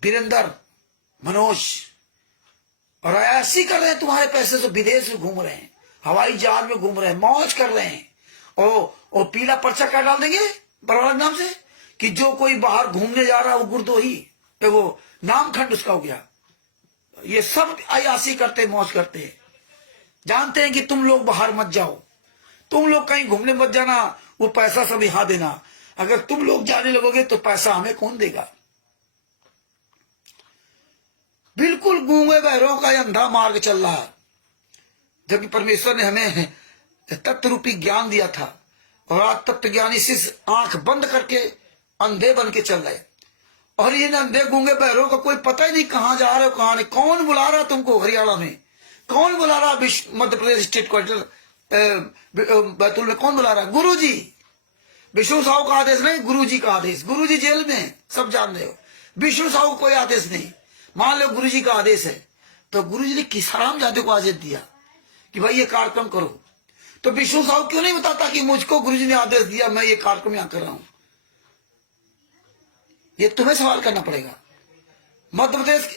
वीरेंद्र, मनोज। और ऐसी कर रहे हैं, तुम्हारे पैसे से विदेश में घूम रहे हैं, हवाई जहाज में घूम रहे हैं, मौज कर रहे हैं। और पीला पर्चा क्या डाल देंगे बरवाला नाम से कि जो कोई बाहर घूमने जा रहा है वो गुरदोही, वो नाम खंड उसका हो गया। ये सब अयासी करते, मौज करते हैं। जानते हैं कि तुम लोग बाहर मत जाओ, तुम लोग कहीं घूमने मत जाना, वो पैसा सब यहां देना। अगर तुम लोग जाने लगोगे तो पैसा हमें कौन देगा। बिल्कुल गूंगे बहरों का अंधा मार्ग चल रहा है, जबकि परमेश्वर ने हमें तत्व रूपी ज्ञान दिया था। और आज तत्व ज्ञानी शिष्य आंख बंद करके अंधे बन के चल रहे। और ये अंधे गूंगे बहरों का कोई पता ही नहीं कहां जा रहे हो, कहां नहीं। कौन बुला रहा तुमको हरियाणा में, कौन बुला रहा मध्य प्रदेश स्टेट क्वार्टर बैतूल में, कौन बुला रहा? गुरु जी। विष्णु साहू का आदेश नहीं, गुरु जी का आदेश। गुरु जी जेल में, सब जान रहे हो। विष्णु साहू को कोई आदेश नहीं। मान लो गुरु जी का आदेश है, तो गुरु जी ने किस हराम जादू को आदेश दिया कि भाई ये कार्यक्रम करो? तो विष्णु साहू क्यों नहीं बताता कि मुझको गुरु जी ने आदेश दिया, मैं ये कार्यक्रम यहां कर रहा हूं? ये तुम्हें सवाल करना पड़ेगा। मध्य प्रदेश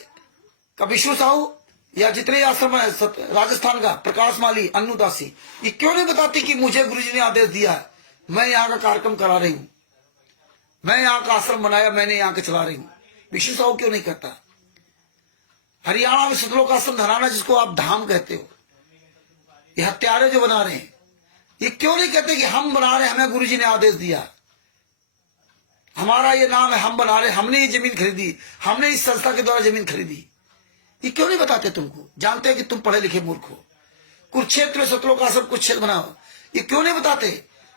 का विष्णु साहू या जितने आश्रम है, राजस्थान का प्रकाश माली, अन्नू दासी, ये क्यों नहीं बताते कि मुझे गुरु जी ने आदेश दिया है, मैं यहाँ का कार्यक्रम करा रही हूं, मैं यहाँ का आश्रम बनाया, मैंने यहाँ के चला रही हूं? विष्णु साहू क्यों नहीं कहता? हरियाणा में सतलोकाश्रम धराना, जिसको आप धाम कहते हो, ये हत्यारे जो बना रहे हैं, ये क्यों नहीं कहते कि हम बना रहे, हमें गुरुजी ने आदेश दिया, हमारा ये नाम है, हम बना रहे, हमने ये जमीन खरीदी, हमने इस संस्था के द्वारा जमीन खरीदी? ये क्यों नहीं बताते तुमको? जानते हैं कि तुम पढ़े लिखे मूर्ख हो। कुरुक्षेत्र में सतलोकाश्रम कुरुक्षेत्र बनाओ, ये क्यों नहीं बताते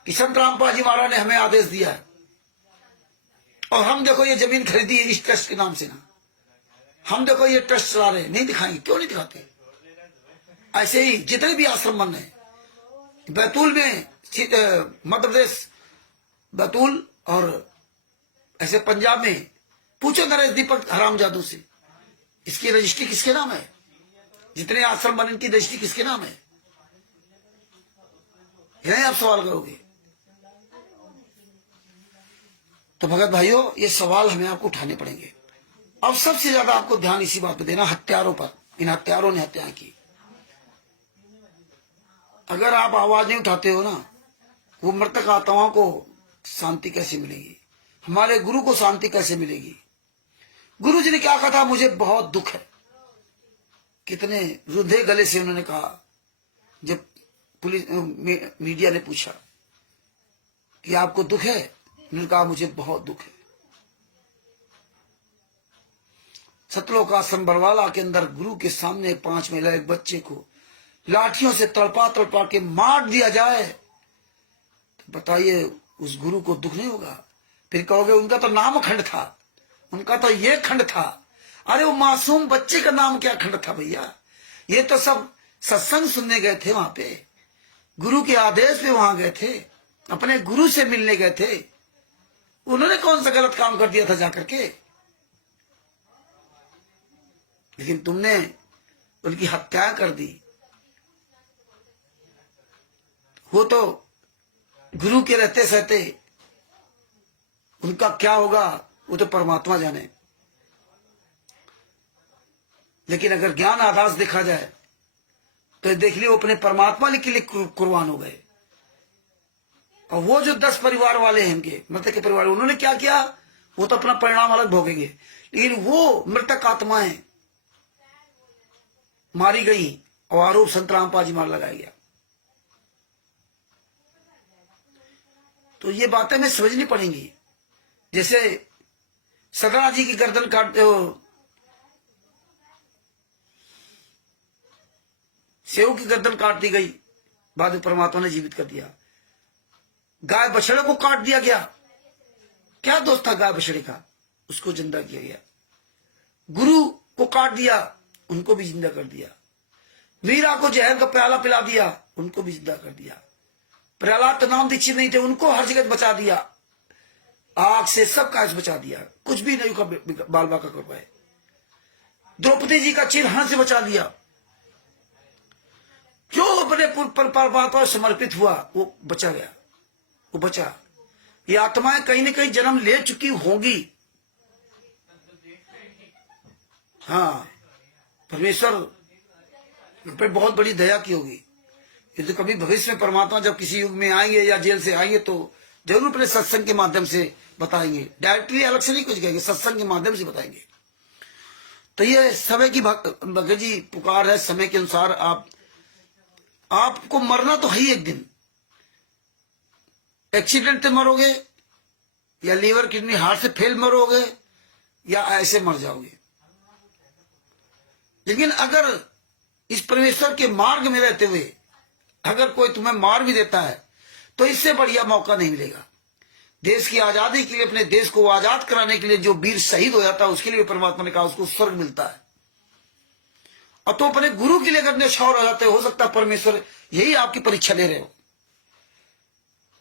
कि संत रामपाल जी महाराज ने हमें आदेश दिया है, और हम देखो ये जमीन खरीदी इस ट्रस्ट के नाम से ना, हम देखो ये ट्रस्ट चला रहे? नहीं दिखाएंगे, क्यों नहीं दिखाते? ऐसे ही जितने भी आश्रम बन रहे, बैतूल में, मध्य प्रदेश बैतूल, और ऐसे पंजाब में, पूछो नरेश दीपक हराम जादू से, इसकी रजिस्ट्री किसके नाम है? जितने आश्रम बने इनकी रजिस्ट्री किसके नाम है? यही आप सवाल करोगे। तो भगत भाइयों, ये सवाल हमें आपको उठाने पड़ेंगे। अब सबसे ज्यादा आपको ध्यान इसी बात पर देना, हत्यारों पर। इन हत्यारों ने हत्या की। अगर आप आवाज नहीं उठाते हो ना, वो मृतक आत्माओं को शांति कैसे मिलेगी? हमारे गुरु को शांति कैसे मिलेगी? गुरु जी ने क्या कहा था? मुझे बहुत दुख है। कितने रुंधे गले से उन्होंने कहा। जब पुलिस मीडिया ने पूछा कि आपको दुख है, उन्होंने कहा मुझे बहुत दुख है। सतलोकाश्रम बरवाला के अंदर गुरु के सामने 5 महिला एक बच्चे को लाठियों से तड़पा तड़पा के मार दिया जाए, तो बताइए उस गुरु को दुख नहीं होगा? फिर कहोगे उनका तो नाम खंड था, उनका तो ये खंड था। अरे वो मासूम बच्चे का नाम क्या खंड था भैया? ये तो सब सत्संग सुनने गए थे, वहां पे गुरु के आदेश पे वहां गए थे, अपने गुरु से मिलने गए थे। उन्होंने कौन सा गलत काम कर दिया था जाकर के? लेकिन तुमने उनकी हत्या कर दी। वो तो गुरु के रहते सहते उनका क्या होगा वो तो परमात्मा जाने। लेकिन अगर ज्ञान आदास देखा जाए तो देख लियो अपने परमात्मा के लिए कुर्बान हो गए। और वो जो 10 परिवार वाले हैं इनके मृतक के परिवार, उन्होंने क्या किया वो तो अपना परिणाम अलग भोगेंगे। लेकिन वो मृतक आत्माएं मारी गई और आरोप संत रामपाल जी मार लगाया गया। तो ये बातें हमें समझनी पड़ेंगी। जैसे सदरा जी की गर्दन काटते हो, सेव की गर्दन काट दी गई, बाद में परमात्मा ने जीवित कर दिया। गाय बछड़े को काट दिया गया, क्या दोष था गाय बछड़े का? उसको जिंदा किया गया। गुरु को काट दिया, उनको भी जिंदा कर दिया। मीरा को जहर का प्याला पिला दिया, उनको भी जिंदा कर दिया। प्रहलाद तो नाम दीक्षित नहीं थे, उनको हर जगह बचा दिया। आग से सब काज बचा दिया, कुछ भी नहीं का बाल बाका कर पाए। द्रौपदी जी का चिन्ह से बचा दिया। जो अपने परमात्मा समर्पित हुआ वो बचा गया, वो बचा। ये आत्माएं कहीं न कहीं जन्म ले चुकी होगी। हाँ, परमेश्वर पे बहुत बड़ी दया की होगी। ये तो कभी भविष्य में परमात्मा जब किसी युग में आएंगे या जेल से आएंगे तो जरूर अपने सत्संग के माध्यम से बताएंगे। डायरेक्टली अलग से नहीं कुछ कहेंगे, सत्संग के माध्यम से बताएंगे। तो ये समय की भगत जी पुकार है। समय के अनुसार आपको मरना तो है ही एक दिन। एक्सीडेंट से मरोगे या लीवर किडनी हार्ट से फेल मरोगे या ऐसे मर जाओगे। लेकिन अगर इस परमेश्वर के मार्ग में रहते हुए अगर कोई तुम्हें मार भी देता है तो इससे बढ़िया मौका नहीं मिलेगा। देश की आजादी के लिए, अपने देश को आजाद कराने के लिए जो वीर शहीद हो जाता है उसके लिए परमात्मा ने कहा उसको स्वर्ग मिलता है। और तो अपने गुरु के लिए अगर न्यौछावर हो जाते हो सकता है परमेश्वर यही आपकी परीक्षा ले रहे हो।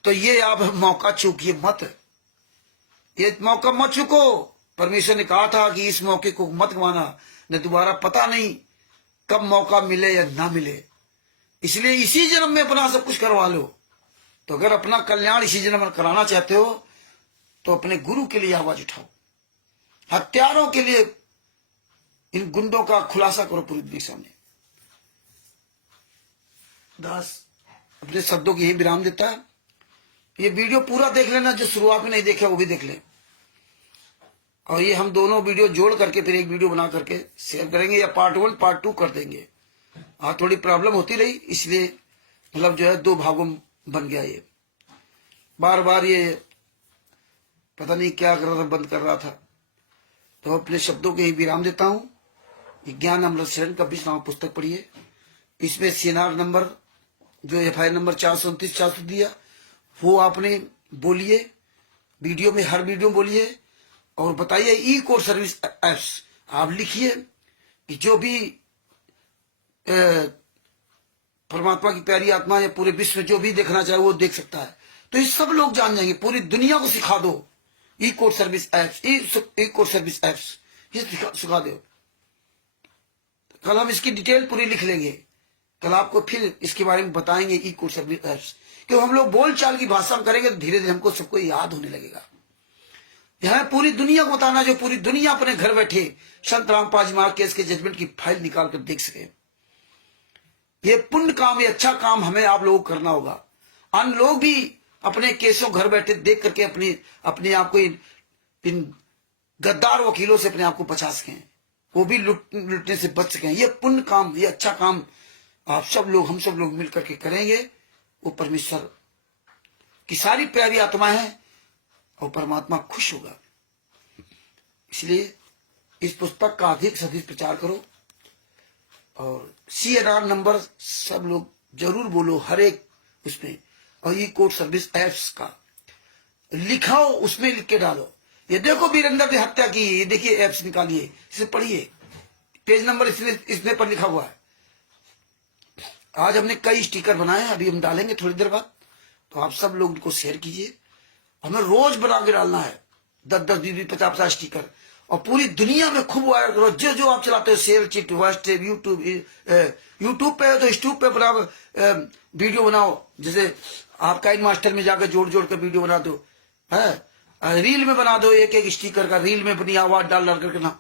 तो ये आप मौका चूकिए मत, ये मौका मत चूको। परमेश्वर ने कहा था कि इस मौके को मत गवाना, न दोबारा पता नहीं कब मौका मिले या ना मिले। इसलिए इसी जन्म में अपना सब कुछ करवा लो। तो अगर अपना कल्याण इसी जन्म में कराना चाहते हो तो अपने गुरु के लिए आवाज उठाओ। हत्यारों के लिए इन गुंडों का खुलासा करो पूरी दुनिया सामने। दास अपने शब्दों की यही विराम देता है। ये वीडियो पूरा देख लेना, जो शुरुआत में नहीं देखा वो भी देख ले। और ये हम दोनों वीडियो जोड़ करके फिर एक वीडियो बना करके शेयर करेंगे या पार्ट 1 पार्ट 2 कर देंगे। थोड़ी प्रॉब्लम होती रही इसलिए मतलब जो है 2 भागों में बन गया। ये बार बार ये पता नहीं क्या कर रहा था, बंद कर रहा था। तो अपने शब्दों के ही विराम देता हूँ। ज्ञान अमृत शरण का 20 नाम पुस्तक पढ़िए। इसमें सीएनआर नंबर जो FIR नंबर 429 दिया वो आपने बोलिए, वीडियो में हर वीडियो बोलिए और बताइए। ई कोर्स सर्विस एप्स आप लिखिए कि जो भी परमात्मा की प्यारी आत्मा या पूरे विश्व में जो भी देखना चाहे वो देख सकता है। तो ये सब लोग जान जाएंगे, पूरी दुनिया को सिखा दो ई कोर्स सर्विस एप्स, ई कोर्स सर्विस एप्स ये सिखा दो। कल हम इसकी डिटेल पूरी लिख लेंगे। कल आपको फिर इसके बारे में बताएंगे ई कोर्स सर्विस एप्स। क्यों हम लोग बोलचाल की भाषा में करेंगे तो धीरे धीरे हमको सबको याद होने लगेगा। यह पूरी दुनिया को बताना, जो पूरी दुनिया अपने घर बैठे संत रामपाल जी महाराज केस के जजमेंट की फाइल निकाल कर देख सके। ये पुण्य काम, ये अच्छा काम हमें आप लोगों को करना होगा। अन्य लोग भी अपने केसों घर बैठे देख करके अपने आप को इन गद्दार वकीलों से अपने आप को बचा सकें, वो भी लुटने से बच सकें। ये पुण्य काम, ये अच्छा काम आप सब लोग, हम सब लोग मिलकर के करेंगे। वो परमेश्वर की सारी प्यारी आत्मा है और परमात्मा खुश होगा। इसलिए इस पुस्तक का अधिक से अधिक प्रचार करो और CNR नंबर सब लोग जरूर बोलो हर एक उसमें, और ई कोर्ट सर्विस एप्स का लिखाओ, उसमें लिख के डालो। ये देखो वीरेंद्र ने हत्या की, ये देखिए एप्स निकालिए, इसे पढ़िए, पेज नंबर इसमें पर लिखा हुआ है। आज हमने कई स्टिकर बनाए हैं, अभी हम डालेंगे थोड़ी देर बाद, तो आप सब लोग इनको शेयर कीजिए। हमें रोज बना के डालना है 10-10, 20-20, 50-50 स्टिकर, और पूरी दुनिया में खूब वायरल करो। जो जो आप चलाते हो, शेयर चिट, व्हाट्सएप, यूट्यूब पे तो यूट्यूब पे बना वीडियो बनाओ, जैसे आप काइन मास्टर में जाकर जोड़ जोड़ कर वीडियो बना दो, है रील में बना दो, एक एक स्टिकर का रील में अपनी आवाज डाल डाल करके ना।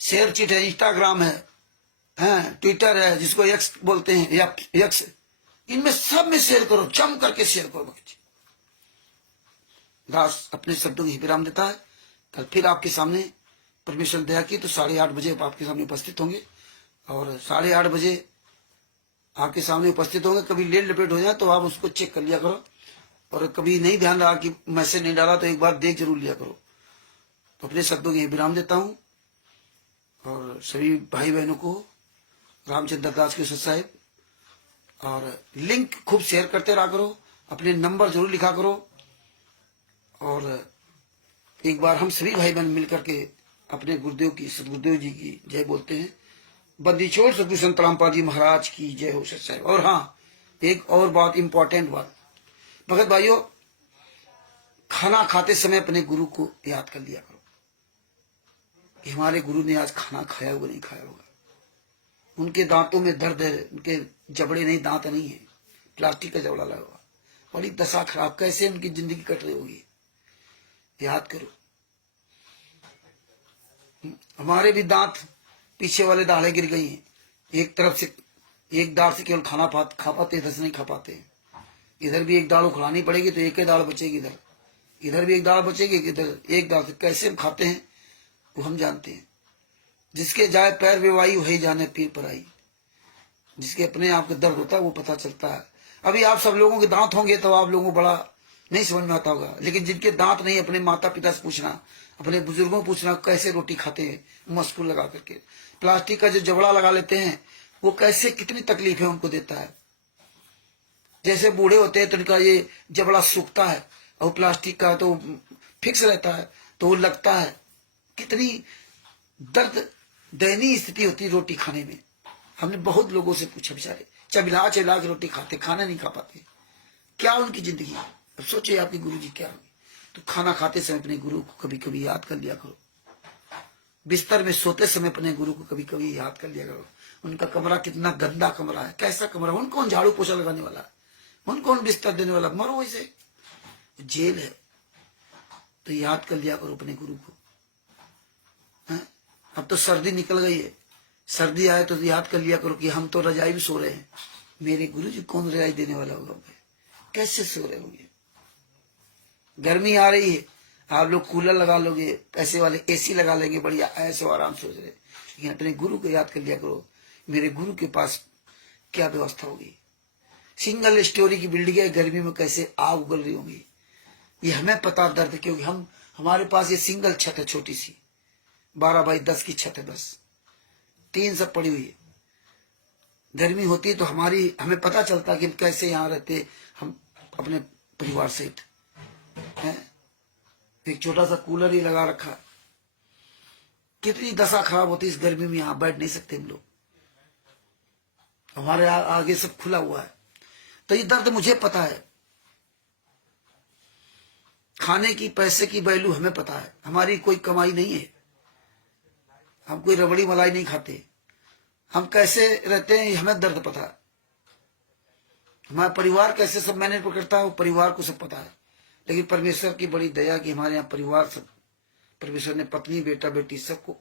शेयर चिट है, इंस्टाग्राम है, ट्विटर है जिसको एक्स बोलते हैं, एक्स, इनमें सब में शेयर करो, जम करके शेयर करो। बच्चे दास अपने शब्दों की विराम देता है। कल फिर आपके सामने परमेश्वर दया की तो 8:30 बजे आपके सामने उपस्थित होंगे, और 8:30 बजे आपके सामने उपस्थित होंगे। कभी लेट लपेट हो जाए तो आप उसको चेक कर लिया करो, और कभी नहीं ध्यान रहा कि मैसेज नहीं डाला तो एक बार देख जरूर लिया करो। तो अपने शब्दों की विराम देता हूं, और सभी भाई बहनों को रामचंद्र दास के साहब, और लिंक खूब शेयर करते रहा करो, अपने नंबर जरूर लिखा करो, और एक बार हम सभी भाई बहन मिलकर के अपने गुरुदेव की, सदगुरुदेव जी की जय बोलते हैं। बंदीछोड़ सतगुरु संत रामपाल जी महाराज की जय हो साहब। और हाँ, एक और बात, इंपॉर्टेंट बात, भगत भाइयों, खाना खाते समय अपने गुरु को याद कर लिया करो कि हमारे गुरु ने आज खाना खाया होगा नहीं खाया होगा। उनके दांतों में दर्द है, उनके जबड़े नहीं, दांत नहीं है, प्लास्टिक का जबड़ा लगा हुआ, बड़ी दशा खराब, कैसे उनकी जिंदगी कट रही होगी, याद करो। हमारे भी दांत पीछे वाले दाढ़े गिर गई हैं, एक तरफ से, एक दाढ़ से केवल खाना खा पाते, इधर से नहीं खा पाते। इधर भी एक दाढ़ उखड़ानी पड़ेगी तो एक ही दाढ़ बचेगी, इधर भी एक दाढ़ बचेगी, इधर एक दाढ़ से कैसे हम खाते हैं वो हम जानते हैं। जिसके जाए पैर बेवाई वही जाने पीर पर आई, जिसके अपने आप का दर्द होता है वो पता चलता है। अभी आप सब लोगों के दांत होंगे तो आप लोगों को बड़ा नहीं समझ में आता होगा, लेकिन जिनके दांत नहीं, अपने माता पिता से पूछना, अपने बुजुर्गों को पूछना कैसे रोटी खाते हैं मस्कुल लगा करके। प्लास्टिक का जो जबड़ा लगा लेते हैं वो कैसे, कितनी तकलीफें उनको देता है। जैसे बूढ़े होते हैं तो उनका ये जबड़ा सूखता है, और प्लास्टिक का तो फिक्स रहता है तो वो लगता है। कितनी दर्द दयनीय स्थिति होती है रोटी खाने में। हमने बहुत लोगों से पूछा, बेचारे चबिला चबिला के रोटी खाते, खाना नहीं खा पाते, क्या उनकी जिंदगी है। अब सोचिए आपके गुरु जी क्या होंगे। तो खाना खाते समय अपने गुरु को कभी कभी याद कर लिया करो, बिस्तर में सोते समय अपने गुरु को कभी कभी याद कर लिया करो। उनका कमरा कितना गंदा कमरा है, कैसा कमरा, उन कौन झाड़ू पोछा लगाने वाला है, उन कौन बिस्तर देने वाला, मरो वैसे, जेल है। तो याद कर लिया करो अपने गुरु को। अब तो सर्दी निकल गई है, सर्दी आए तो याद कर लिया करो कि हम तो रजाई में सो रहे हैं, मेरे गुरु जी कौन रजाई देने वाला होगा, कैसे सो रहे होंगे। गर्मी आ रही है, आप लोग कूलर लगा लोगे, पैसे वाले एसी लगा लेंगे, बढ़िया ऐसे आराम सोच रहे। लेकिन अपने गुरु को याद कर लिया करो, मेरे गुरु के पास क्या व्यवस्था होगी। सिंगल स्टोरी की बिल्डिंग है, गर्मी में कैसे आग उगल रही होगी, ये हमें पता दर्द, क्योंकि हमारे पास ये सिंगल छत है, छोटी सी 12x10 की छत है, बस टीन सब पड़ी हुई है। गर्मी होती है तो हमें पता चलता कि हम कैसे यहाँ रहते, हम अपने परिवार सहित है। एक छोटा सा कूलर ही लगा रखा, कितनी दशा खराब होती इस गर्मी में, यहाँ बैठ नहीं सकते हम लोग, हमारे आगे सब खुला हुआ है। तो ये दर्द मुझे पता है, खाने की पैसे की वैल्यू हमें पता है, हमारी कोई कमाई नहीं है, हम कोई रबड़ी मलाई नहीं खाते, हम कैसे रहते हैं हमें दर्द पता है। हमारा परिवार कैसे सब मैनेज करता है वो परिवार को सब पता है। लेकिन परमेश्वर की बड़ी दया कि हमारे यहाँ परिवार सब, परमेश्वर ने पत्नी बेटा बेटी सबको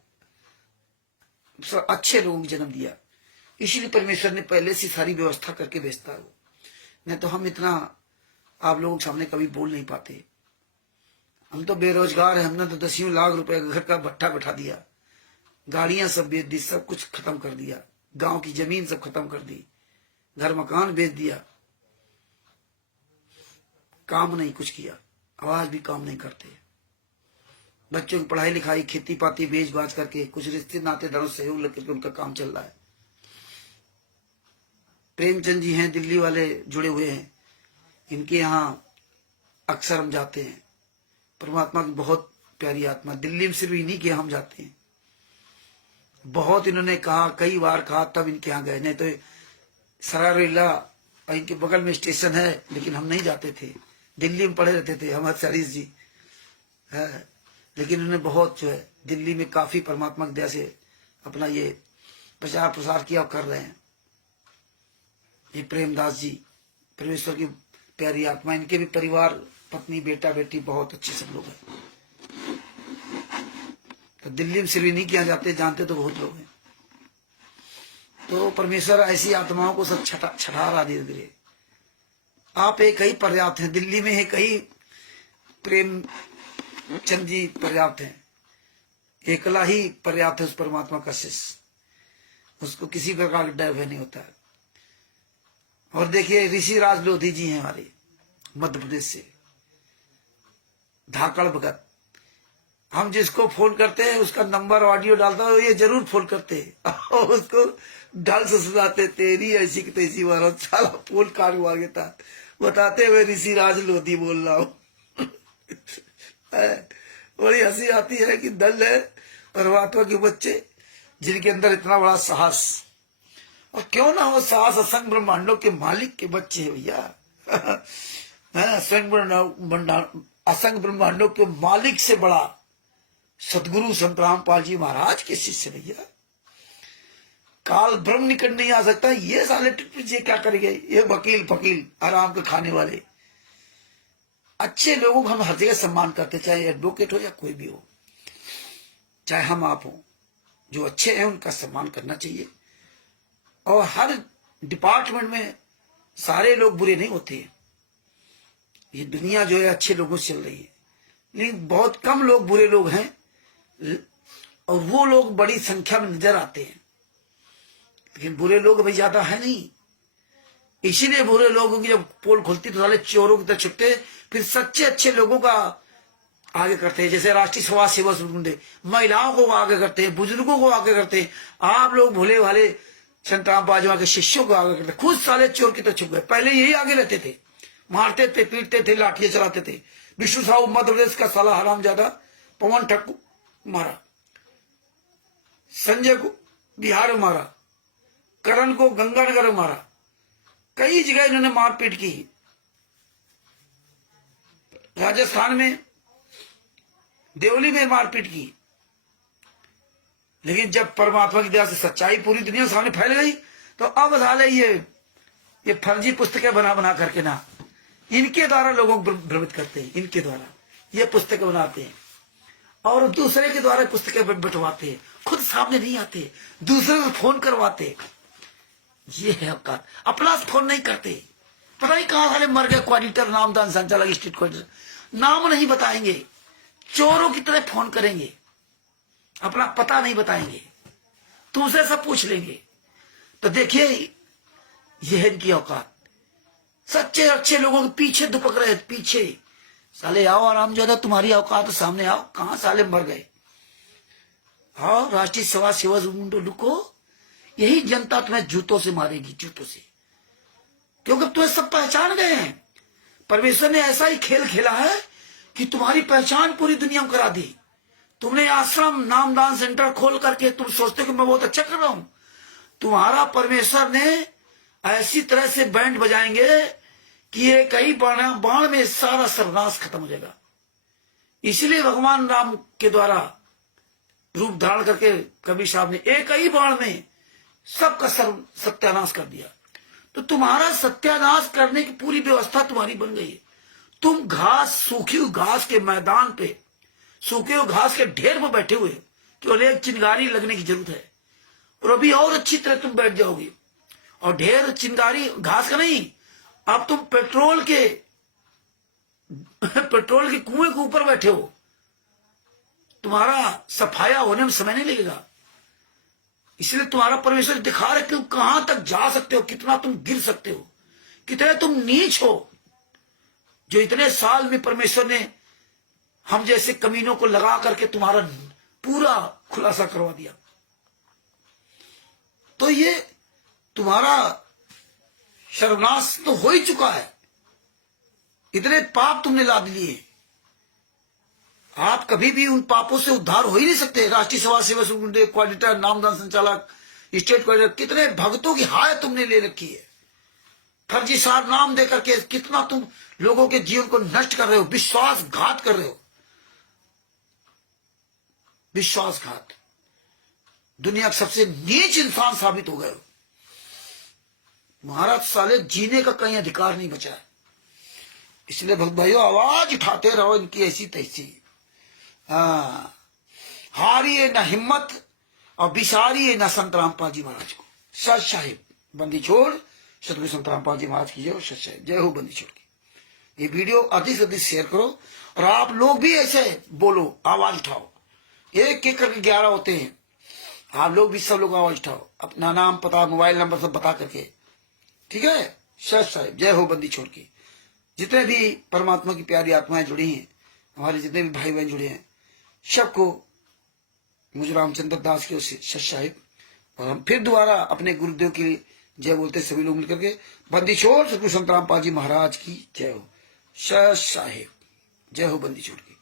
सब अच्छे लोगों को जन्म दिया, इसीलिए परमेश्वर ने पहले से सारी व्यवस्था करके भेजता है वो। नहीं तो हम इतना आप लोगों के सामने कभी बोल नहीं पाते। हम तो बेरोजगार हैं, हमने तो 10 लाख रुपए घर का भट्ठा बैठा दिया, गाड़ियां सब बेच दी, सब कुछ खत्म कर दिया, गांव की जमीन सब खत्म कर दी, घर मकान बेच दिया, काम नहीं कुछ किया, आवाज भी काम नहीं करते। बच्चों की पढ़ाई लिखाई, खेती पाती बेच बाच करके कुछ रिश्ते नातेदारों से सहयोग लेकर के उनका काम चल रहा है। प्रेमचंद जी हैं, दिल्ली वाले जुड़े हुए हैं, इनके यहाँ अक्सर हम जाते हैं। परमात्मा की बहुत प्यारी आत्मा, दिल्ली में सिर्फ इन्हीं के हम जाते हैं। बहुत इन्होंने कहा, कई बार कहा, तब इनके यहाँ गए, नहीं तो सरारीला इनके बगल में स्टेशन है, लेकिन हम नहीं जाते थे। दिल्ली में पढ़े रहते थे हम शरीफ जी है, लेकिन उन्होंने बहुत जो है दिल्ली में काफी परमात्मा की दया से अपना ये प्रचार प्रसार किया और कर रहे हैं। ये प्रेमदास जी, परमेश्वर की प्यारी आत्मा, इनके भी परिवार, पत्नी, बेटा, बेटी बहुत अच्छे सब लोग हैं। तो दिल्ली में सिर्फ नहीं किया जाते, जानते तो बहुत लोग हैं। तो परमेश्वर ऐसी आत्माओं को सब छठा रहा धीरे धीरे। आप एक ही पर्याप्त हैं, दिल्ली में एक ही प्रेम चंद जी पर्याप्त हैं, एकला ही पर्याप्त है उस परमात्मा का शिष्य, उसको किसी प्रकार का डर नहीं होता है। और देखिए ऋषि राज लोधी जी हैं हमारे मध्य प्रदेश से, धाकड़ भगत। हम जिसको फोन करते हैं उसका नंबर ऑडियो डालता है, ये जरूर फोन करते हैं और उसको ढल से सुनाते, तेरी ऐसी की तैसी महाराज, साला फोन काट हुआ गया था, बताते हुए ऋषि राज लोधी बोल रहा हूँ। बड़ी हंसी आती है कि दल है परमात्मा के बच्चे जिनके अंदर इतना बड़ा साहस, और क्यों ना हो साहस, असंग ब्रह्मांडों के मालिक के बच्चे हैं भैया। असंग ब्रह्मांडों के मालिक से बड़ा सदगुरु संत रामपाल जी महाराज के शिष्य भैया। काल ब्रह्म निकट नहीं आ सकता, ये साले ये क्या करेंगे, ये वकील फकील आराम के खाने वाले। अच्छे लोगों को हम हर जगह सम्मान करते, चाहे एडवोकेट हो या कोई भी हो, चाहे हम आप हो, जो अच्छे हैं उनका सम्मान करना चाहिए। और हर डिपार्टमेंट में सारे लोग बुरे नहीं होते। ये दुनिया जो है अच्छे लोगों से चल रही है, लेकिन बहुत कम लोग बुरे लोग हैं, और वो लोग बड़ी संख्या में नजर आते हैं, लेकिन बुरे लोग भाई ज्यादा है नहीं। इसीलिए बुरे लोगों की जब पोल खुलती तो साले चोरों की तरह छुपते, फिर सच्चे अच्छे लोगों का आगे करते हैं। जैसे राष्ट्रीय समाज सेवा संगठन महिलाओं को आगे करते हैं, बुजुर्गों को आगे करते हैं। आप लोग भोले वाले संत रामपाल जी के शिष्यों को आगे करते, खुद साले चोर की तरह छुप गए। पहले यही आगे रहते थे, मारते थे, पीटते थे, लाठियां चलाते थे। विष्णु साहू मध्य प्रदेश का साला हराम ज्यादा पवन ठक्कू मारा, संजय को बिहार में मारा, करण को गंगानगर में मारा, कई जगह इन्होंने मारपीट की। राजस्थान में देवली में मारपीट की। लेकिन जब परमात्मा की दया से सच्चाई पूरी दुनिया सामने फैल गई, तो अब साले ये फर्जी पुस्तकें बना बना करके ना, इनके द्वारा लोगों को भ्रमित करते हैं। इनके द्वारा ये पुस्तकें बनाते हैं और दूसरे के द्वारा पुस्तकें बंटवाते हैं, खुद सामने नहीं आते, दूसरे को फोन करवाते। ये है औकात, अपना फोन नहीं करते। पता नहीं कहां साले मर गए क्वाडिटर, नामदान संचालक, स्टेट क्वाडिटर, नाम नहीं बताएंगे, चोरों की तरह फोन करेंगे, अपना पता नहीं बताएंगे, तुमसे सब पूछ लेंगे। तो देखिए ये है इनकी औकात। सच्चे अच्छे लोगों के पीछे दुपक रहे, पीछे साले आओ आराम ज्यादा, तुम्हारी औकात सामने आओ, कहां साले मर गए। आओ राष्ट्रीय समाज सेवा संगठन रुको, यही जनता तुम्हें जूतों से मारेगी, जूतों से, क्योंकि तुम्हें सब पहचान गए हैं। परमेश्वर ने ऐसा ही खेल खेला है कि तुम्हारी पहचान पूरी दुनिया में करा दी। तुमने आश्रम नामदान सेंटर खोल करके तुम सोचते हो कि मैं बहुत अच्छा कर रहा हूं, तुम्हारा परमेश्वर ने ऐसी तरह से बैंड बजाएंगे कि ये कई बाण में सारा सर्वनाश खत्म हो जाएगा। इसलिए भगवान राम के द्वारा रूप धारण करके कबीर साहब ने एक ही बाण में सबका सत्यानाश कर दिया। तो तुम्हारा सत्यानाश करने की पूरी व्यवस्था तुम्हारी बन गई है। तुम घास, सूखी हुई घास के मैदान पे, सूखे हुए घास के ढेर पर बैठे हुए, केवल एक चिंगारी लगने की जरूरत है, और अभी और अच्छी तरह तुम बैठ जाओगे। और ढेर चिंगारी घास का नहीं, अब तुम पेट्रोल के कुएं के ऊपर बैठे हो, तुम्हारा सफाया होने में समय नहीं लगेगा। इसलिए तुम्हारा परमेश्वर दिखा रहे कि तुम कहां तक जा सकते हो, कितना तुम गिर सकते हो, कितने तुम नीच हो। जो इतने साल में परमेश्वर ने हम जैसे कमीनों को लगा करके तुम्हारा पूरा खुलासा करवा दिया। तो ये तुम्हारा सर्वनाश तो हो ही चुका है। इतने पाप तुमने लाद लिए, आप कभी भी उन पापों से उद्धार हो ही नहीं सकते। राष्ट्रीय समाज सेवा संघ कोऑर्डिनेटर, नामदान संचालक, स्टेट कोऑर्डिनेटर, कितने भक्तों की हाय तुमने ले रखी है। फर्जी सार नाम देकर के कितना तुम लोगों के जीवन को नष्ट कर रहे हो, विश्वासघात कर रहे हो, विश्वासघात। दुनिया का सबसे नीच इंसान साबित हो गए हो। महाराज साले जीने का कहीं अधिकार नहीं बचा है। इसलिए भक्त भाइयों आवाज उठाते रहो इनकी ऐसी तैसी। हारिए न हिम्मत और बिसारिए न संत रामपाल जी महाराज को। सच साहिब बंदी छोड़ सतगुरु संत रामपाल जी महाराज की जय हो। सच साहिब जय हो बंदी छोड़ की। ये वीडियो अधिक से अधिक शेयर करो और आप लोग भी ऐसे बोलो, आवाज उठाओ। एक एक करके 11 होते हैं, आप लोग भी सब लोग आवाज उठाओ, अपना नाम पता मोबाइल नंबर सब बता करके, ठीक है। सच साहिब जय हो बंदी छोड़ की। जितने भी परमात्मा की प्यारी आत्माएं जुड़ी हैं, हमारे जितने भी भाई बहन जुड़े हैं, सबको मुझे रामचंद्र दास की ओर से सच साहिब। और हम फिर दोबारा अपने गुरुदेव की जय बोलते सभी लोग मिलकर के। बंदी छोड़ सतगुरु संत रामपाल जी महाराज की जय हो। सच साहिब जय हो बंदी छोड़ की।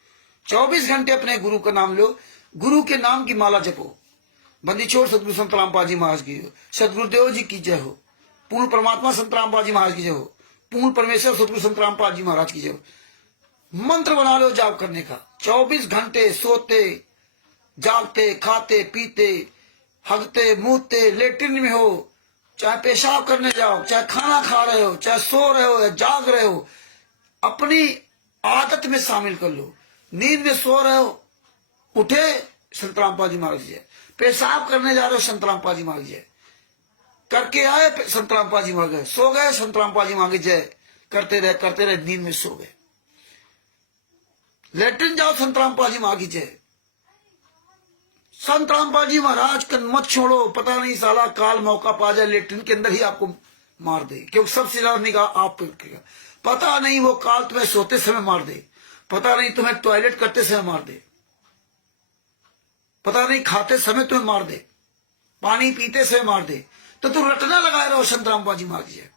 24 घंटे अपने गुरु का नाम लो, गुरु के नाम की माला जपो। बंदी छोड़ सतगुरु संत रामपाल जी महाराज की, सतगुरुदेव जी की जय हो। पूर्ण परमात्मा संत रामपाल जी महाराज की जय हो। पूर्ण परमेश्वर सतगुरु संत रामपाल जी महाराज की जय हो। मंत्र बना लो जाप करने का। 24 घंटे सोते जागते खाते पीते हगते मूतते लेटरिन में हो, चाहे पेशाब करने जाओ, चाहे खाना खा रहे हो, चाहे सो रहे हो या जाग रहे हो, अपनी आदत में शामिल कर लो। नींद में सो रहे हो, उठे संत रामपाल जी महाराज जय। पेशाब करने जा रहे हो संत रामपाल जी महाराज जय। करके आए संत रामपाल जी महाराज, सो गए संत रामपाल जी महाराज जय। करते रहे नींद में सो गए। लेटरिन जाओ संत रामपाल जी महाराज जय। संत रामपाल जी महाराज का मत छोड़ो, पता नहीं साला काल मौका पा जाए लेटरिन के अंदर ही आपको मार दे, क्योंकि सबसे ज्यादा निगाह आप पे रखेगा। पता नहीं वो काल तुम्हें सोते समय मार दे, पता नहीं तुम्हें टॉयलेट करते समय मार दे, पता नहीं खाते समय तुम्हें मार दे, पानी पीते समय मार दे। तो तुम रटना लगाए रहो संत रामपाल जी महाराज जय।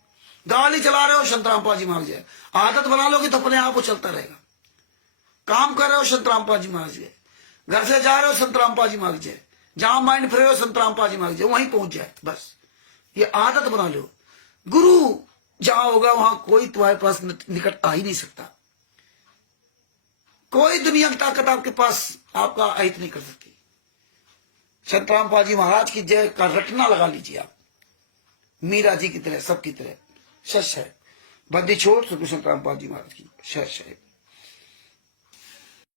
गाड़ी चला रहे हो संत रामपाल जी महाराज जय। आदत बना लोगे तो अपने आप वो चलता रहेगा। काम कर रहे हो संत रामपाल जी महाराज जय। घर से जा रहे हो संत रामपाल जी महाराज जय। जहां माइंड फ्री हो संत रामपाल जी महाराज जय, वहीं पहुंच जाए बस। ये आदत बना लो। गुरु जहां होगा वहां कोई तुम्हारे पास निकट आ ही नहीं सकता। कोई दुनिया की ताकत आपके पास आपका अहित नहीं कर सकती। संत रामपाल जी महाराज की जय का रटना लगा लीजिए आप, मीरा जी की तरह, सबकी तरह। सच है बंदी छोड़ सतगुरु संत रामपाल जी महाराज की। सच है।